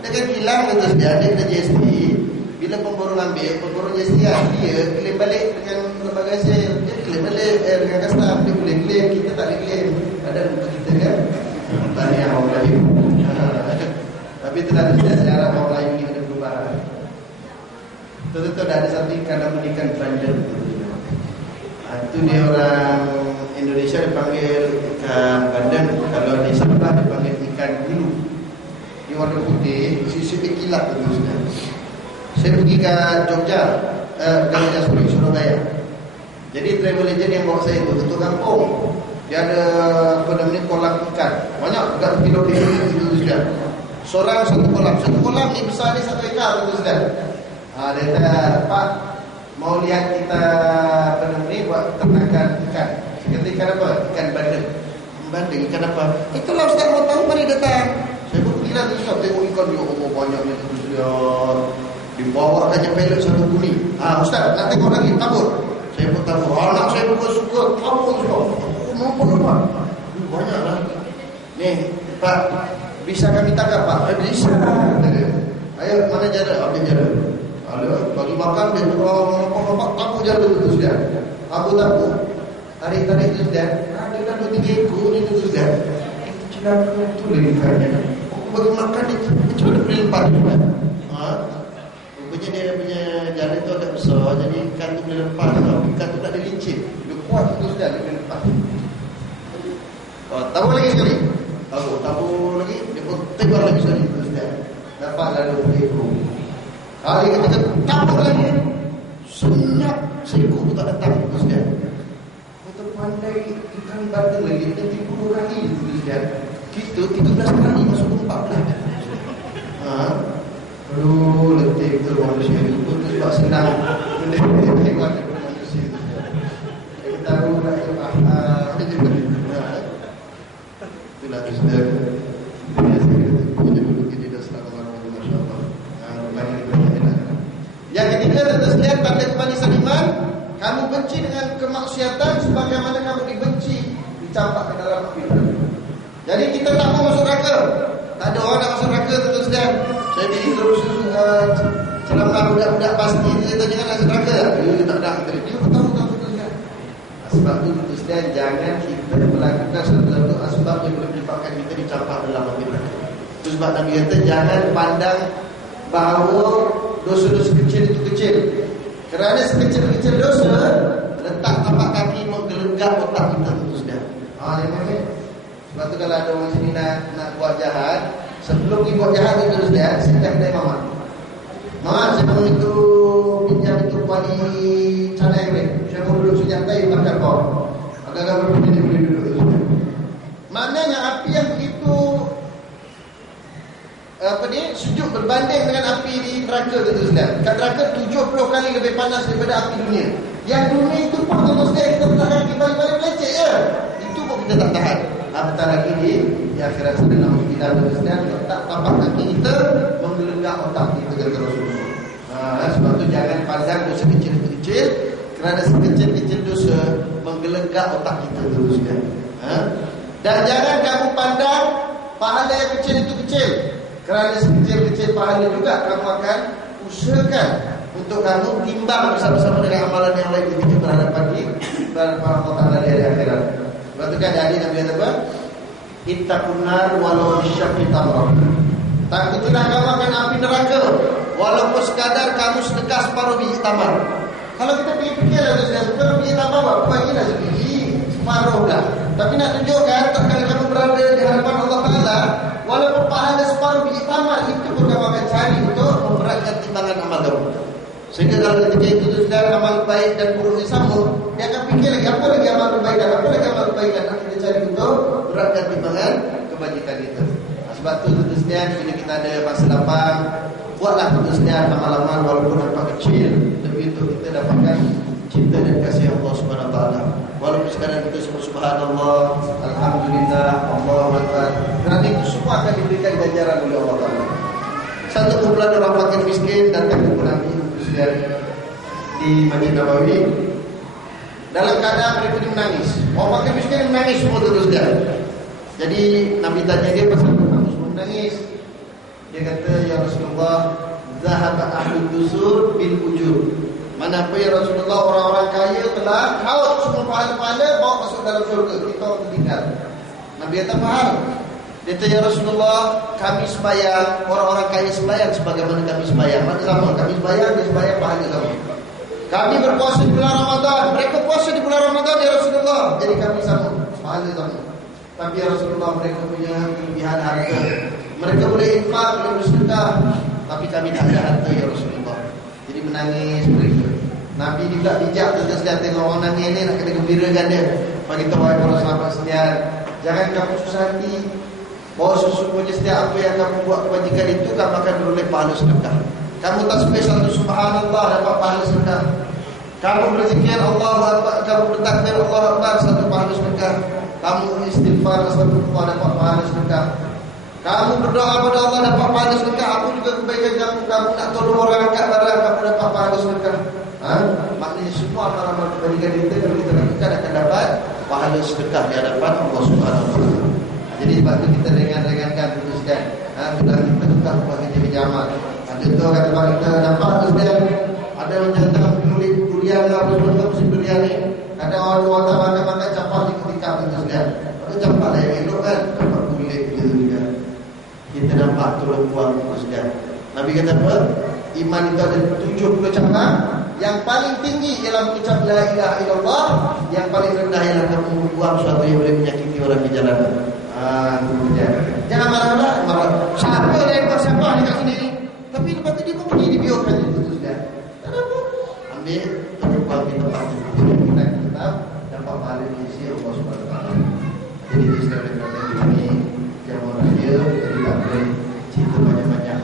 Dia kan kilang terus dia kena GST. Bila pemborong ambil, pemborong GST dia klaim balik dengan lembaga hasil. Dia klaim balik dengan custom. Dia boleh klaim, kita tak boleh klaim. Ada untuk kita kan. Tanya orang Melayu. Tapi itulah saya harap orang Melayu ini ada perubahan. Tentu dah ada satu ikan namanya bandeng. Itu dia orang Indonesia dipanggil ikan bandeng. Kalau di Sabah dipanggil ikan bulu. Dia warna putih, sisi kilat itu sudah. Saya pergi ke Jogja, Surabaya. Jadi travel agent yang bawa saya itu ketua kampung. Dia ada kolam ikan. Banyak dekat kilo itu sudah. Seorang satu kolam ni besar ni 1 ekar itu sudah. Dia kata, Pak, mau lihat kita buat ternakan ikan. Saya kata ikan apa? Ikan bandeng. Bandeng ikan apa? Itulah Ustaz mau tahu, mari datang. Saya pun pergi lah tu Ustaz, tengok ikan dia, banyaknya tu sudah. Dibawa aja pellet satu kuli. Ustaz, nak tengok lagi, tabur. Saya pun tabur. Anak saya pun suka tabur juga. Nampak. Banyak lah. Nih, Pak, bisa kami tangkap Pak? Bisa. Ayo, mana jarak? Ambil jarak. Bagi makan, dia nampak tabur jarak itu sudah. Tabur. Tarik itu sudah. Ada kan 2-3 ekor itu sudah. Cina tu lagi ikannya. Bagi makan, dia cuma beri lepas juga. Rupanya dia punya jalan tu agak besar. Jadi ikan tu boleh lepas. Ikan tu tak ada licin. Dia kuat tu sudah dia boleh lepas. Tabur lagi sekali. Tabur lagi. Dia pun tebar lagi sekali tu sudah. Dapatlah 20 ekor. Kali ketika tabur lagi, senyap seekor tu tak datang tu sudah. Kita pandai ikan bandeng lagi. Kita 30 kali tu sudah. Kita 13 kali masuk 14. Aduh, letih betul manusia itu. Itu sebab senang tengok daripada manusia itu. Kita tahu nak itulah tu sudah. Yang ketiga, terus lihat tanda kemanisan iman. Kamu benci dengan kemaksiatan sebagaimana kamu dibenci dicampak ke dalam api. Jadi kita tak mau masuk neraka. Tak ada orang nak masuk neraka, terus lihat. Saya terus ceramah budak-budak pasti kita jangan masuk neraka. Tak ada. Dia tahu betul kan. Sebab itu terus lihat, jangan kita melakukan sesuatu asbab yang boleh menyebabkan kita dicampak dalam api neraka. Itu sebab Nabi kata jangan pandang bahawa dosa-dosa kecil itu kecil. Kerana sekecil-kecil dosa letak tapak kaki menggelenggak otak kita itu sudah. Sebab tu kalau ada orang sini nak buat jahat, sebelum dia buat jahat itu terus lihat, saya kata Mama, saya mau itu pinjam itu kuali canai ni. Saya mau duduk senjatai tak kau. Agak-agak berpindah dia boleh duduk itu. Maknanya api yang begitu sejuk berbanding dengan api di neraka itu sudah. Kat neraka 70 kali lebih panas daripada api dunia. Yang dunia itu pun terus kita tak tahan, kita balik-balik leceh je. Itu pun kita tak tahan. apatah lagi di akhirat sana. Alhamdulillah terusnya letak tapak kaki kita menggelenggak otak kita, kata Rasulullah. Sebab tu jangan pandang dosa kecil itu kecil, kerana sekecil-kecil dosa menggelenggak otak kita terusnya. Dan jangan kamu pandang pahala yang kecil itu kecil, kerana sekecil-kecil pahala juga kamu akan usahakan untuk kamu timbang bersama-sama dengan amalan yang lain ketika berhadapan di Allah Ta'ala di akhirat. Sebab tu kan jadi Nabi kata apa? Ittaqun nar walau bisyaqi tamrah. Takutilah kamu akan api neraka walaupun sekadar kamu sedekah separuh biji tamar. Kalau kita fikir separuh biji tamar apa bagilah sebiji, separuh dah. Tapi nak tunjukkan tak kala kamu berada di hadapan Allah Ta'ala, walaupun pahala separuh biji tamar, itu pun kamu akan cari untuk memberatkan timbangan amal kamu. Sehingga kalau ketika itu sudah amal baik dan buruknya sama, dia akan fikir lagi apa lagi amal kebaikan, apa lagi amal kebaikan yang kita cari untuk beratkan timbangan kebajikan kita. Sebab tu tulisnya bila kita ada masa lapang, buatlah tulisnya amal-amal walaupun nampak kecil, demi untuk kita dapatkan cinta dan kasih Allah Subhanahu Wa Taala. Walaupun sekarang kita sebut subhanallah, alhamdulillah, Allahu Akbar, kerana itu semua akan diberikan ganjaran oleh Allah Taala. Satu kumpulan orang fakir miskin datang ke Nabi di Masjid Nabawi dalam keadaan mereka ini menangis. Orang fakir miskin menangis semua terusnya. Jadi Nabi tanya dia pasal kamu semua menangis. Dia kata, ya Rasulullah, zahaba ahlud dusur bil ujur. Mana apa ya Rasulullah, orang-orang kaya telah haut semua pahala-pahala bawa masuk dalam syurga, kita orang tertinggal. Nabi kata faham. Dia kata, ya Rasulullah, kami sembahyang, orang-orang kaya sembahyang sebagaimana kami sembahyang. Mana sama, kami sembahyang, dia sembahyang, pahala sama. Kami berpuasa di bulan Ramadan, mereka puasa di bulan Ramadan ya Rasulullah, jadi kami sama, pahala sama. Tapi ya Rasulullah, mereka punya kelebihan harta, mereka boleh infak, boleh bersedekah, tapi kami tak ada harta ya Rasulullah. Jadi menangis mereka. Nabi ni pula bijak, terus dia tengok orang nangis ni, nak kena gembirakan dia. Bagi tahu para sahabat sekalian, jangan kamu susah hati, bahawa sesungguhnya setiap apa yang kamu buat kebajikan itu, kamu akan beroleh pahala sedekah. Kamu tasbih satu subhanallah, dapat pahala sedekah. Kamu berzikir Allahu Akbar, kamu bertakbir Allahu Akbar, satu pahala sedekah. Kamu istighfar astagfirullah, dapat pahala sedekah. Kamu berdoa kepada Allah, dapat pahala sedekah. Apa juga kebaikan kamu, kamu nak tolong orang angkat barang, kamu dapat pahala sedekah. Maknanya semua amal-amal kebajikan kita kalau kita lakukan akan dapat pahala sedekah di hadapan Allah Subhanahu Wa Taala. Jadi sebab itu kita ringan-ringankan teruskan. Bila kita tetap buat kerja amal. Ada tu kata kita nampak teruskan. Ada macam tengah kulit durian ke apa semua musim durian ni. Ada orang tak makan campak di ketika teruskan. Ada campak lah yang elok kan. Campak kulit gitu juga. Kita nampak tolong buang teruskan. Nabi kata apa? Iman itu ada 70 cabang. Yang paling tinggi ialah mengucap la ilaha illallah. Yang paling rendah ialah kamu membuang sesuatu yang boleh menyakiti orang di jalanan. Jangan marah-marah. Siapa yang buat siapa ni kat sini ni? Tapi lepas tu dia pun pergi dibiarkan itu sudah. Tak ada apa. Ambil terbuang di tempat itu. Kita tetap dapat pahala di sisi Allah Subhanahu Wa Taala. Jadi di sekali kata ini jamu raya, jadi tak boleh cerita banyak-banyak.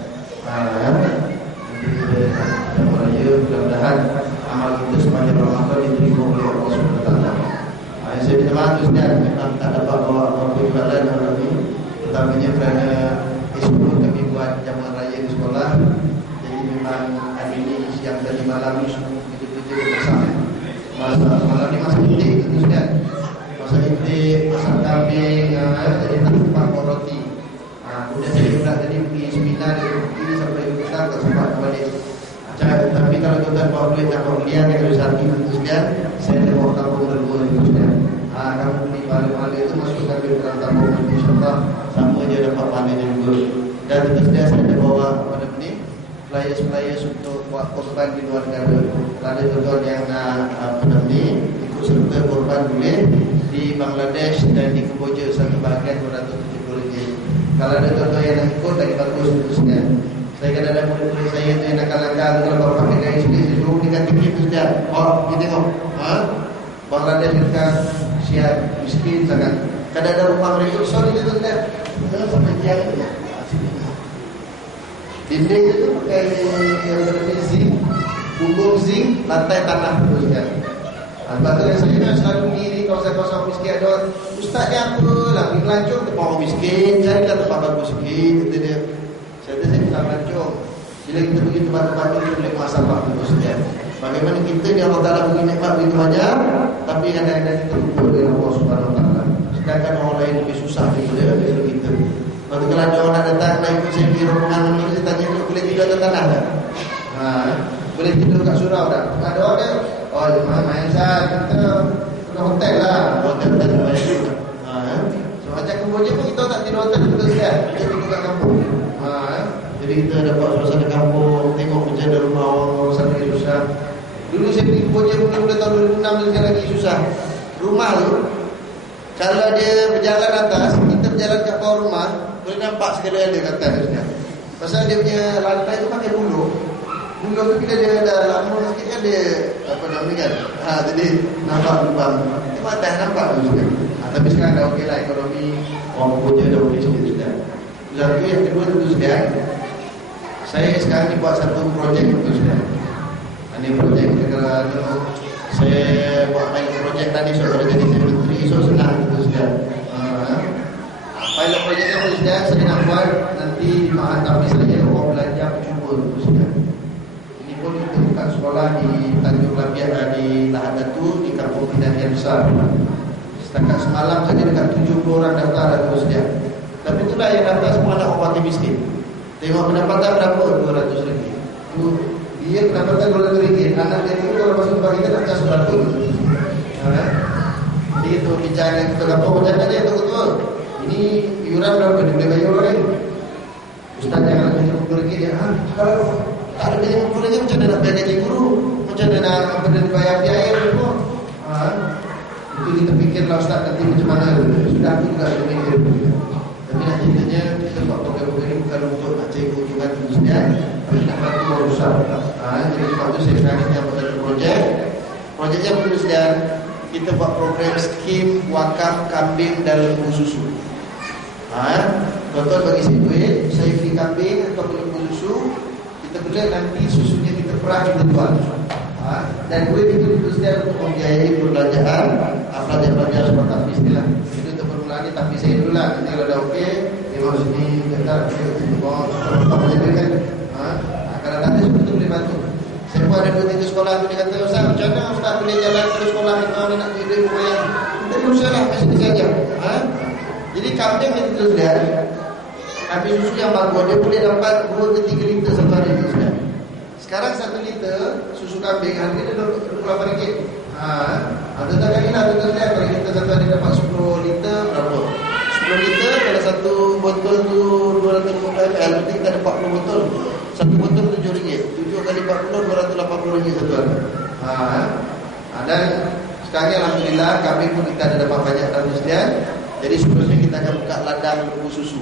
Jamu raya, mudah-mudahan amal kita sepanjang Ramadan diterima oleh Allah Subhanahu Wa Taala. Saya minta maaf Ustaz, memang tak dapat bawa apa jualan hari ini, terutamanya kerana esok kami buat jamuan raya di sekolah. Jadi memang hari ini siang tadi malam ni semua kerja-kerja masak. Malam ni masak intik tu Ustaz. Masak intik, masak kambing, jadi tak sempat buat roti. Kemudian saya pula tadi pergi seminar dari pagi sampai petang tak sempat balik. Tapi kalau tuan bawa duit nak bawa belian yang ada satu Ustaz, saya ada bawa tabung berdua Ustaz. Kamu beli pahala-pahala itu masukkan ke dalam tabung, insyaAllah sama je dapat pahalanya juga. Dan terus dia saya ada bawa pada ni flyers untuk buat korban di luar negara. Ada tuan yang nak ikut serta korban boleh di Bangladesh dan di Kemboja satu bahagian RM270. Kalau ada tuan yang nak ikut lagi bagus terusnya. Saya kadang-kadang murid-murid saya tu yang nakal-nakal, kalau bawa pakai gaya sendiri, saya suruh belikan tiket tu Ustaz. Kita tengok Bangladesh dekat siap miskin sangat. Kadang-kadang rumah mereka sorry tu Ustaz, sampai tiang tu dinding itu pakai yang zinc, punggung zinc, lantai tanah tu Ustaz. Sebab tu saya kan selalu diri kawasan-kawasan miskin ada ustaz ni apa lah pergi melancong tempat orang miskin, carilah tempat bagus sikit kata dia. Saya bilang melancong. Bila kita pergi tempat-tempat ni kita boleh masalah tu sekian. Bagaimana kita ni Allah Ta'ala beri nikmat begitu banyak, tapi kadang-kadang kita lupa dengan Allah Subhanahu Wa Ta'ala. Sedangkan orang lain lebih susah daripada kita. Lepas tu kalau ada orang nak datang, nak ikut saya pergi rombongan ni, saya tanya dia boleh tidur atas tanah tak? Boleh tidur kat surau tak? Ada orang dia, oh main sah, kita kena hotel lah. Hotel tak banyak juga. So macam Kemboja pun kita tak tidur hotel, kita sekat. Kita tidur kat kampung. Jadi kita dapat suasana kampung, tengok macam ada rumah orang sana lagi susah. Dulu saya pergi Kemboja mula-mula tahun 2006 dia lagi susah. Rumah tu, kalau dia berjalan atas, kita berjalan kat bawah rumah, boleh nampak segala ada kat atas tu. Pasal dia punya lantai tu pakai buluh. Buluh tu bila dia dah lama sikit kan dia, apa namanya kan, jadi nampak lubang. Cuma atas nampak tu juga. Tapi sekarang dah okey lah ekonomi, orang Kemboja dah okey sikit sudah. Lalu yang kedua tentu saja, saya sekarang ni buat satu projek tentu saja. Ini projek negara tu, saya buat pilot projek tadi soal jadi menteri, so senang tentu saja. Pilot projek yang tentu saja saya nak buat nanti di Mahat Tapi saya orang belajar percuma tentu saja. Ini pun kita buka sekolah di Tanjung Labiak di Lahad Datu di Kampung Pinang yang besar. Setakat semalam saja dekat 70 orang daftar tentu saja. Tapi itulah yang daftar semua anak orang fakir miskin. Tengok pendapatan berapa? RM200. Itu dia pendapatan RM200. Anak dia itu kalau masuk tempat kita nak kasih RM100. Jadi itu bicara kita dapat macam mana dia betul. Ini iuran berapa? Dia boleh bayar orang lain. Ustaz jangan RM50 dia. Kalau tak ada RM50 macam mana nak bayar gaji guru? Macam mana nak bayar biaya itu? Itu kita fikirlah Ustaz nanti macam mana. Sudah aku juga ada fikir. Tapi nak ceritanya kita buat program-program ini bukan untuk nak cikgu juga tentunya, tapi nak bantu orang besar. Jadi sebab itu saya sekarang ini buat satu projek. Projeknya tentunya kita buat program skim wakaf kambing dan lembu susu. Tuan-tuan bagi saya duit, saya beli kambing atau lembu susu, kita boleh nanti susunya kita perah kita jual. Dan duit itu tentunya untuk membiayai perbelanjaan, pelajar-pelajar sekolah tahfiz ni lah. Ini tapi saya dulu lah. Nanti kalau dah okey, dia baru sini kita tak boleh kan. Kalau nanti seperti itu boleh bantu. Saya pun ada 2-3 sekolah tu dia kata, Ustaz macam mana Ustaz boleh jalan ke sekolah kita ni nak tidur bayar. Kita berusaha lah macam ni saja. Jadi kambing yang terus dia habis susu yang bagus dia boleh dapat 2 ke 3 liter satu hari tu sudah. Sekarang 1 liter susu kambing harganya RM28. Ada tak kali lah betul dia kalau kita satu hari dapat 10 liter berapa? 10 liter kalau satu botol tu 250 ml berarti kita ada 40 botol. Satu botol RM7. 7 kali 40 RM280 satu hari. Dan sekarang alhamdulillah kami pun kita ada dapat banyak dalam kesediaan. Jadi seterusnya kita akan buka ladang lembu susu.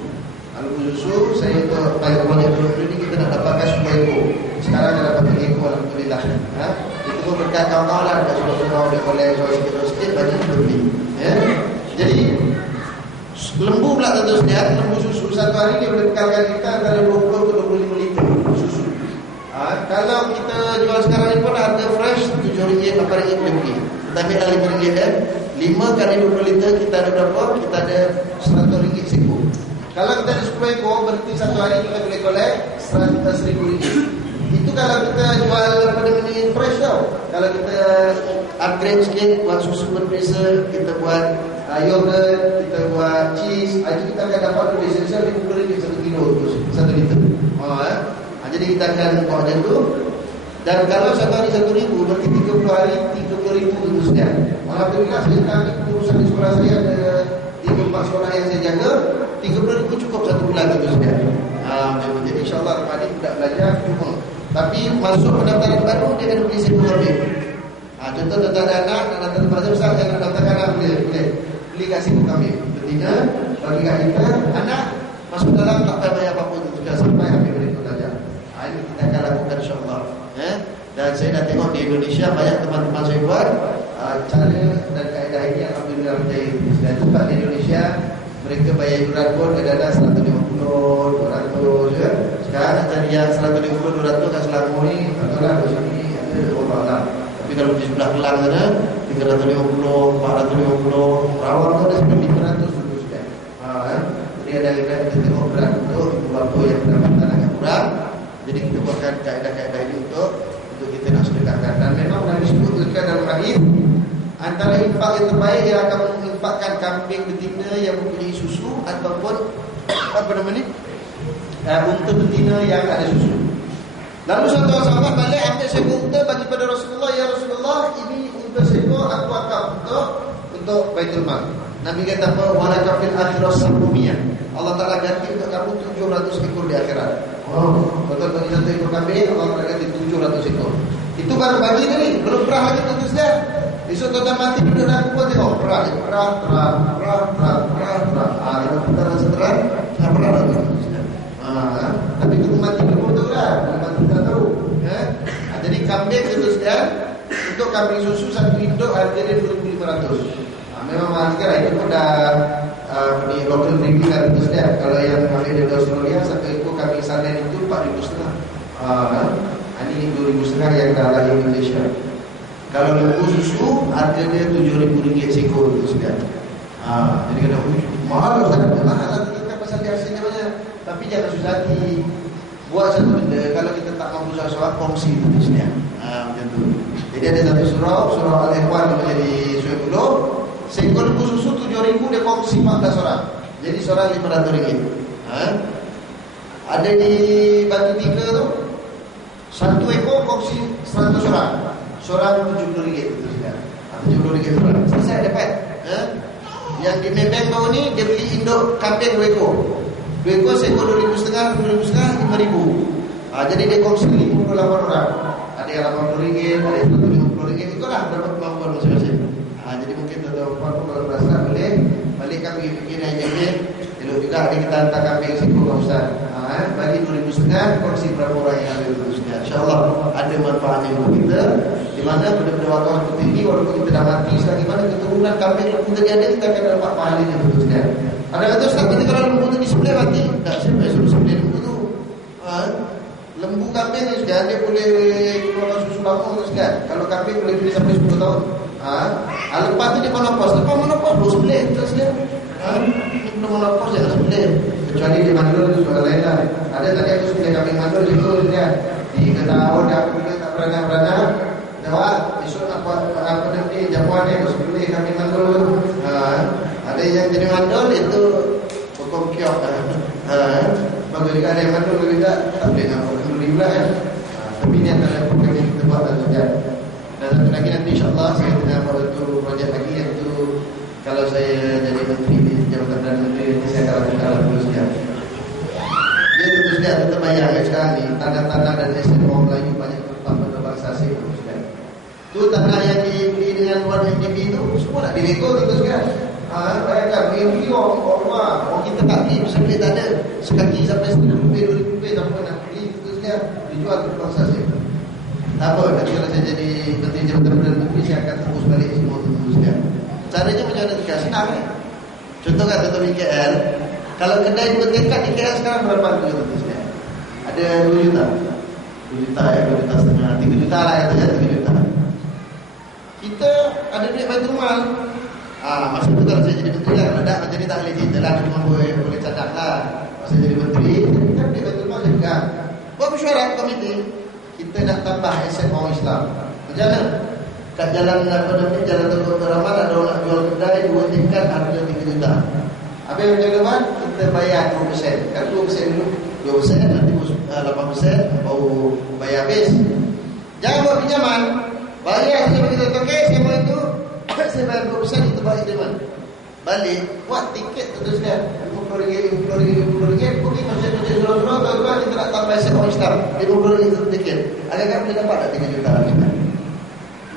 Lembu susu saya untuk pilot project dulu ni kita nak dapatkan 10 ekor. Sekarang dah dapat 3 ekor alhamdulillah. Itu pun berkat kawan-kawan lah dekat surau-surau dia boleh sikit-sikit banyak beli. Jadi lembu pula tentu saja, lembu susu satu hari dia boleh bekalkan kita antara 20 ke 25 liter susu. Kalau kita jual sekarang ni pun harga fresh RM7, RM8 boleh beli. Tetapi dah RM5 5 kali 20 liter kita ada berapa? Kita ada RM100 sekor. Kalau kita ada 10 ekor berarti satu hari kita boleh collect RM100,000. Itu kalau kita jual pada menu fresh tau. Kalau kita upgrade sikit, buat susu berperisa, kita buat yogurt, kita buat cheese, itu kita akan dapat lebih sebesar RM50 1 kilo tu, 1 liter. Jadi kita akan buat macam tu. Dan kalau satu hari RM1,000, berarti 30 hari RM30,000 itu sudah. Alhamdulillah saya sekarang urusan di sekolah saya ada 3-4 sekolah yang saya jaga, RM30,000 cukup satu bulan itu sudah. Jadi insyaAllah Rahmani tidak belajar cuma. Tapi masuk pendaftaran baru dia kena beli 1,000 kambing. Contoh tentang anak nak datang tempat saya besar, saya nak daftarkan anak boleh beli kat 1,000 kambing. Ketiga bagi kat kita anak masuk dalam tak payah bayar apa-apa sudah sampai habis boleh belajar. Ini kita akan lakukan insyaAllah. Dan saya dah tengok di Indonesia banyak teman-teman saya buat cara dan kaedah ini alhamdulillah berjaya. Dan sebab di Indonesia mereka bayar iuran pun kadang-kadang 150, 200 ya. Sekarang nak cari yang 150, 200 kat Selangor ni, atau lah di sini ada Allah lah. Tapi Tapi kalau di sebelah Kelang sana 350, 450, Rawang tu ada sampai 500 dulu sudah. Jadi ada kita tengok berat untuk ibu-bapa yang pendapatan agak kurang. Jadi kita buatkan kaedah-kaedah ini untuk kita nak sedekahkan. Dan memang Nabi sebutkan dalam hadis antara infak yang terbaik ialah kamu menginfakkan kambing betina yang mempunyai susu ataupun unta betina yang ada susu. Lalu satu sahabat balik ambil seekor unta bagi pada Rasulullah, ya Rasulullah, ini unta seekor aku akak untuk Baitul Mal. Nabi kata apa? Walaka fil akhirah sab'umiyah. Allah Taala ganti untuk kamu 700 ekor di akhirat. Betul bagi satu ekor kambing Allah Taala ganti 700 ekor. Itu baru bagi tadi, belum perah lagi tentu saja. Esok tuan mati duduk dalam kubur tengok perah. Kalau kita rasa terang, tak perah lagi. Tapi itu mati kubur tu lah, mati tak tahu. Jadi kambing tentu saja untuk kambing susu satu induk harganya 2.500. Memang mahal sekali. Itu pun dah di local breeding lah tentu saja. Kalau yang ada di Australia satu ekor kambing salin itu 4.500. Ini 2.500 yang dah lahir di Malaysia. Kalau lembu susu harganya RM7.000 seekor itu sudah. Jadi kena mahal Ustaz. Mahal kita pasal dia hasilnya banyak. Tapi jangan susah hati. Buat satu benda kalau kita tak mampu sesuatu kongsi itu sudah. Macam tu. Jadi ada satu surah Al-Ikhwan yang menjadi RM10. Seekor lembu susu RM7.000 dia kongsi 14 orang. Jadi seorang RM500. Ada di Batu Tiga tu satu ekor kongsi 100 orang. Seorang RM70 itu sudah. RM70 seorang. Selesai dapat. Yang di Maybank baru ni dia beli induk kambing 2 ekor. 2 ekor seekor RM2.500, RM5.000. Jadi dia kongsi 58 orang. Ada yang RM80, ada yang RM150. Itulah dapat kemampuan masing-masing. Jadi mungkin tuan-tuan pun kalau berasa boleh balikkan fikir yang jadi. Elok juga ada kita hantar kambing seekor ke Ustaz. Bagi RM2.500 kongsi berapa orang yang ada itu sudah. InsyaAllah ada manfaatnya untuk kita. Di mana benda-benda waktu seperti ini walaupun kita dah mati selagi mana keturunan kambing lembu tadi ada, kita akan dapat pahalanya betul sudah. Ada kata Ustaz, nanti kalau lembu tu disembelih mati. Tak, siapa yang suruh sembelih lembu tu? Lembu kambing ni sudah dia boleh keluarkan susu lama tu sudah. Kalau kambing boleh pilih sampai 10 tahun. Lepas tu dia menopause. Lepas menopause baru sembelih. Terus dia belum menopause jangan sembelih. Kecuali di mandul itu soal lain lah. Ada tadi aku sembelih kambing mandul itu dia. Di ketahuan dia aku tak beranah-beranah. Jawab, esok apa nanti jamuan dia aku sembelih kambing mandul. Ada yang jadi mandul itu hukum kiok. Bagi juga ada yang mandul juga tak boleh nampak kenduri pula kan. Tapi ini antara program yang kita buat saja. Dan satu lagi nanti insyaAllah saya tengah buat satu projek lagi iaitu kalau saya jadi menteri di Jabatan Perdana Menteri nanti saya akan lakukan dulu sekalian. Dia tentu saja tetap bayar sekarang ni tanah-tanah dan aset orang Melayu banyak tempat pada bangsa asing tentu saja. Tu tanah yang dibeli dengan luar NDP itu semua nak dilego tentu saja. Bayangkan beli orang kita tak beli bisa beli tak ada sekaki sampai RM1,000, RM2,000 tak apa nak beli tentu saja dijual ke bangsa asing. Tak apa, nanti kalau saya jadi menteri Jabatan Perdana Menteri saya akan tembus balik semua tentu saja. Caranya macam mana juga? Senang ni. Contoh kan contoh di KL. Kalau kedai 2 tingkat di KL sekarang berapa harga tentu saja? Ada 2 juta. 2 juta ya, 2 juta setengah, 3 juta lah itu ya, 3 juta. Kita ada duit Baitul Mal. Maksud tu kalau saya jadi menteri lah, tak jadi tak boleh cerita lah, cuma boleh cadang lah. Kalau saya jadi menteri, kita duit Baitul Mal juga. Buat mesyuarat komiti, kita nak tambah aset orang Islam. Macam mana? Kat jalan Jalan Tengku Rahman ada orang nak jual kedai 2 tingkat harga 3 juta. Habis macam depan kita bayar 2%. Kan 2% dulu. 2% nanti 8% baru bayar habis. Jangan buat pinjaman. Bayar saya bagi tahu okey saya mau itu. Saya bayar 2% itu balik depan. Balik buat tiket terus dia. RM50, RM50. Okey macam surau-surau tuan-tuan kita nak tambah aset orang Islam. RM50 itu tiket. Agak-agak boleh dapat tak 3 juta lagi.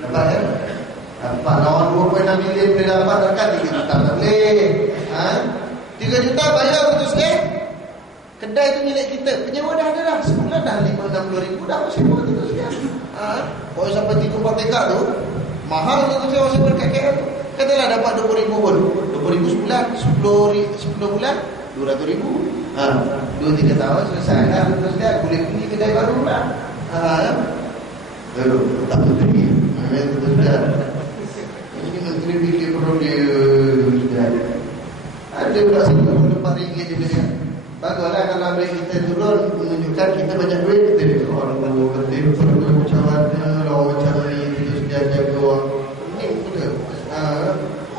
Dapat kan? Dapat lawan 2.6 bilion boleh dapat kan 3 juta tak boleh. 3 juta bayar betul sekali. Kedai tu milik kita. Penyewa dah ada dah. Sebulan dah 5-60 ribu dah sewa betul sekali. Kalau sampai 3-4 tingkat tu mahal tu sewa dekat KL tu. Katalah dapat 20 ribu pun. 20 ribu sebulan, 10 bulan 200 ribu. 2-3 tahun selesai dah betul sekali. Boleh beli kedai baru lah. Lalu tak berdiri. sudah. Ini menteri bikin program sudah. Ada pula satu RM4 dia bilang, baguslah kalau ambil kita turun menunjukkan kita banyak duit. Kita dia orang menteri perlu cawannya, lawan cara ini itu sudah jago. Ini betul.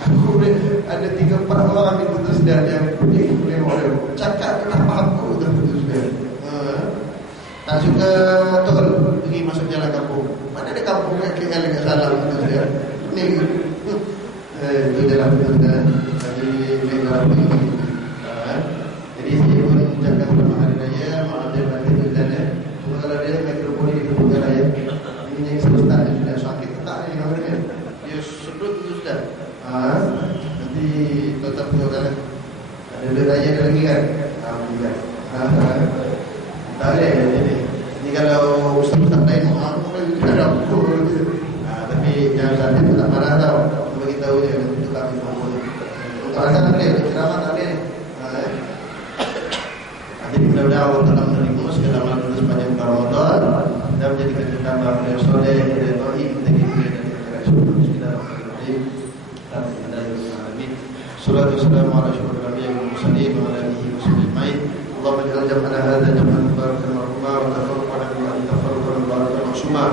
Aku ada 3-4 orang itu terus sudah ada ini boleh orang cakap tak mampu dah betul sudah. Tak suka tol pergi masuk jalan kampung. Mana ada kampung kat KL dekat salah betul sudah. Ni itu jalan betul dah. Jadi mereka ini. Jadi saya pun mengucapkan selamat hari raya, maaf dia nanti itu sana. Cuma kalau dia metropoli itu bukan raya. Ini yang selesai sudah sakit tak ni namanya. Dia sudut itu sudah. Nanti tetap juga ada duit raya lagi kan? Alhamdulillah. Tak boleh jadi. Ini kalau ustaz-ustaz lain boleh ada apa? Tapi jangan sampai tu tak marah tau. Bagi tahu dia nanti kami mampu. Untuk rasa tak boleh, ceramah tak boleh. Jadi mudah-mudahan Allah Taala menerima segala amalan sepanjang bulan Ramadan dan menjadikan kita hamba yang soleh dan taat kepada kita dan Bismillahirrahmanirrahim. Salatu wassalamu ala asyrofil anbiya'i wal mursalin wa ala alihi wa sahbihi ajma'in. Allahumma ij'al jam'ana hadza jam'an mubarakan marhuma wa tafarraqana min tafarruqan mubarakan maksuma.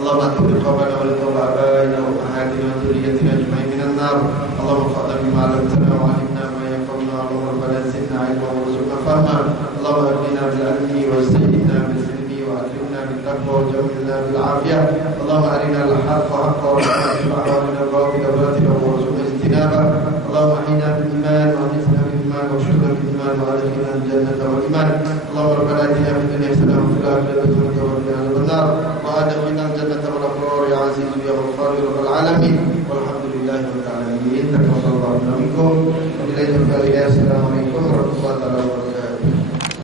Allahumma taqabbal qawlana wa tawba abaina wa ahadina wa dhurriyyatina ajma'in minan nar. Allahumma fadhil bima 'allamtana wa 'allimna ma yanfa'una Allahumma rabbana zidna 'ilman warzuqna fahma. Allahumma ahdina bil 'ilmi wa sayyidna bil hilmi wa akrimna bil taqwa wa jamilna bil 'afiyah. Allahumma arina al-haqqa haqqan wa arina al-batila batilan warzuqna ijtinaba. اللهم احينا بالايمان وامتنا بالايمان واشركنا بالايمان وادخلنا الجنه والايمان. اللهم ربنا اتنا في الدنيا حسنه وفي الاخره حسنه وقنا عذاب النار وادخلنا الجنه والابرار يا عزيز يا غفار يا رب العالمين والحمد لله رب العالمين. تقبل الله منا منكم وبالله التوفيق. السلام عليكم ورحمه الله وبركاته.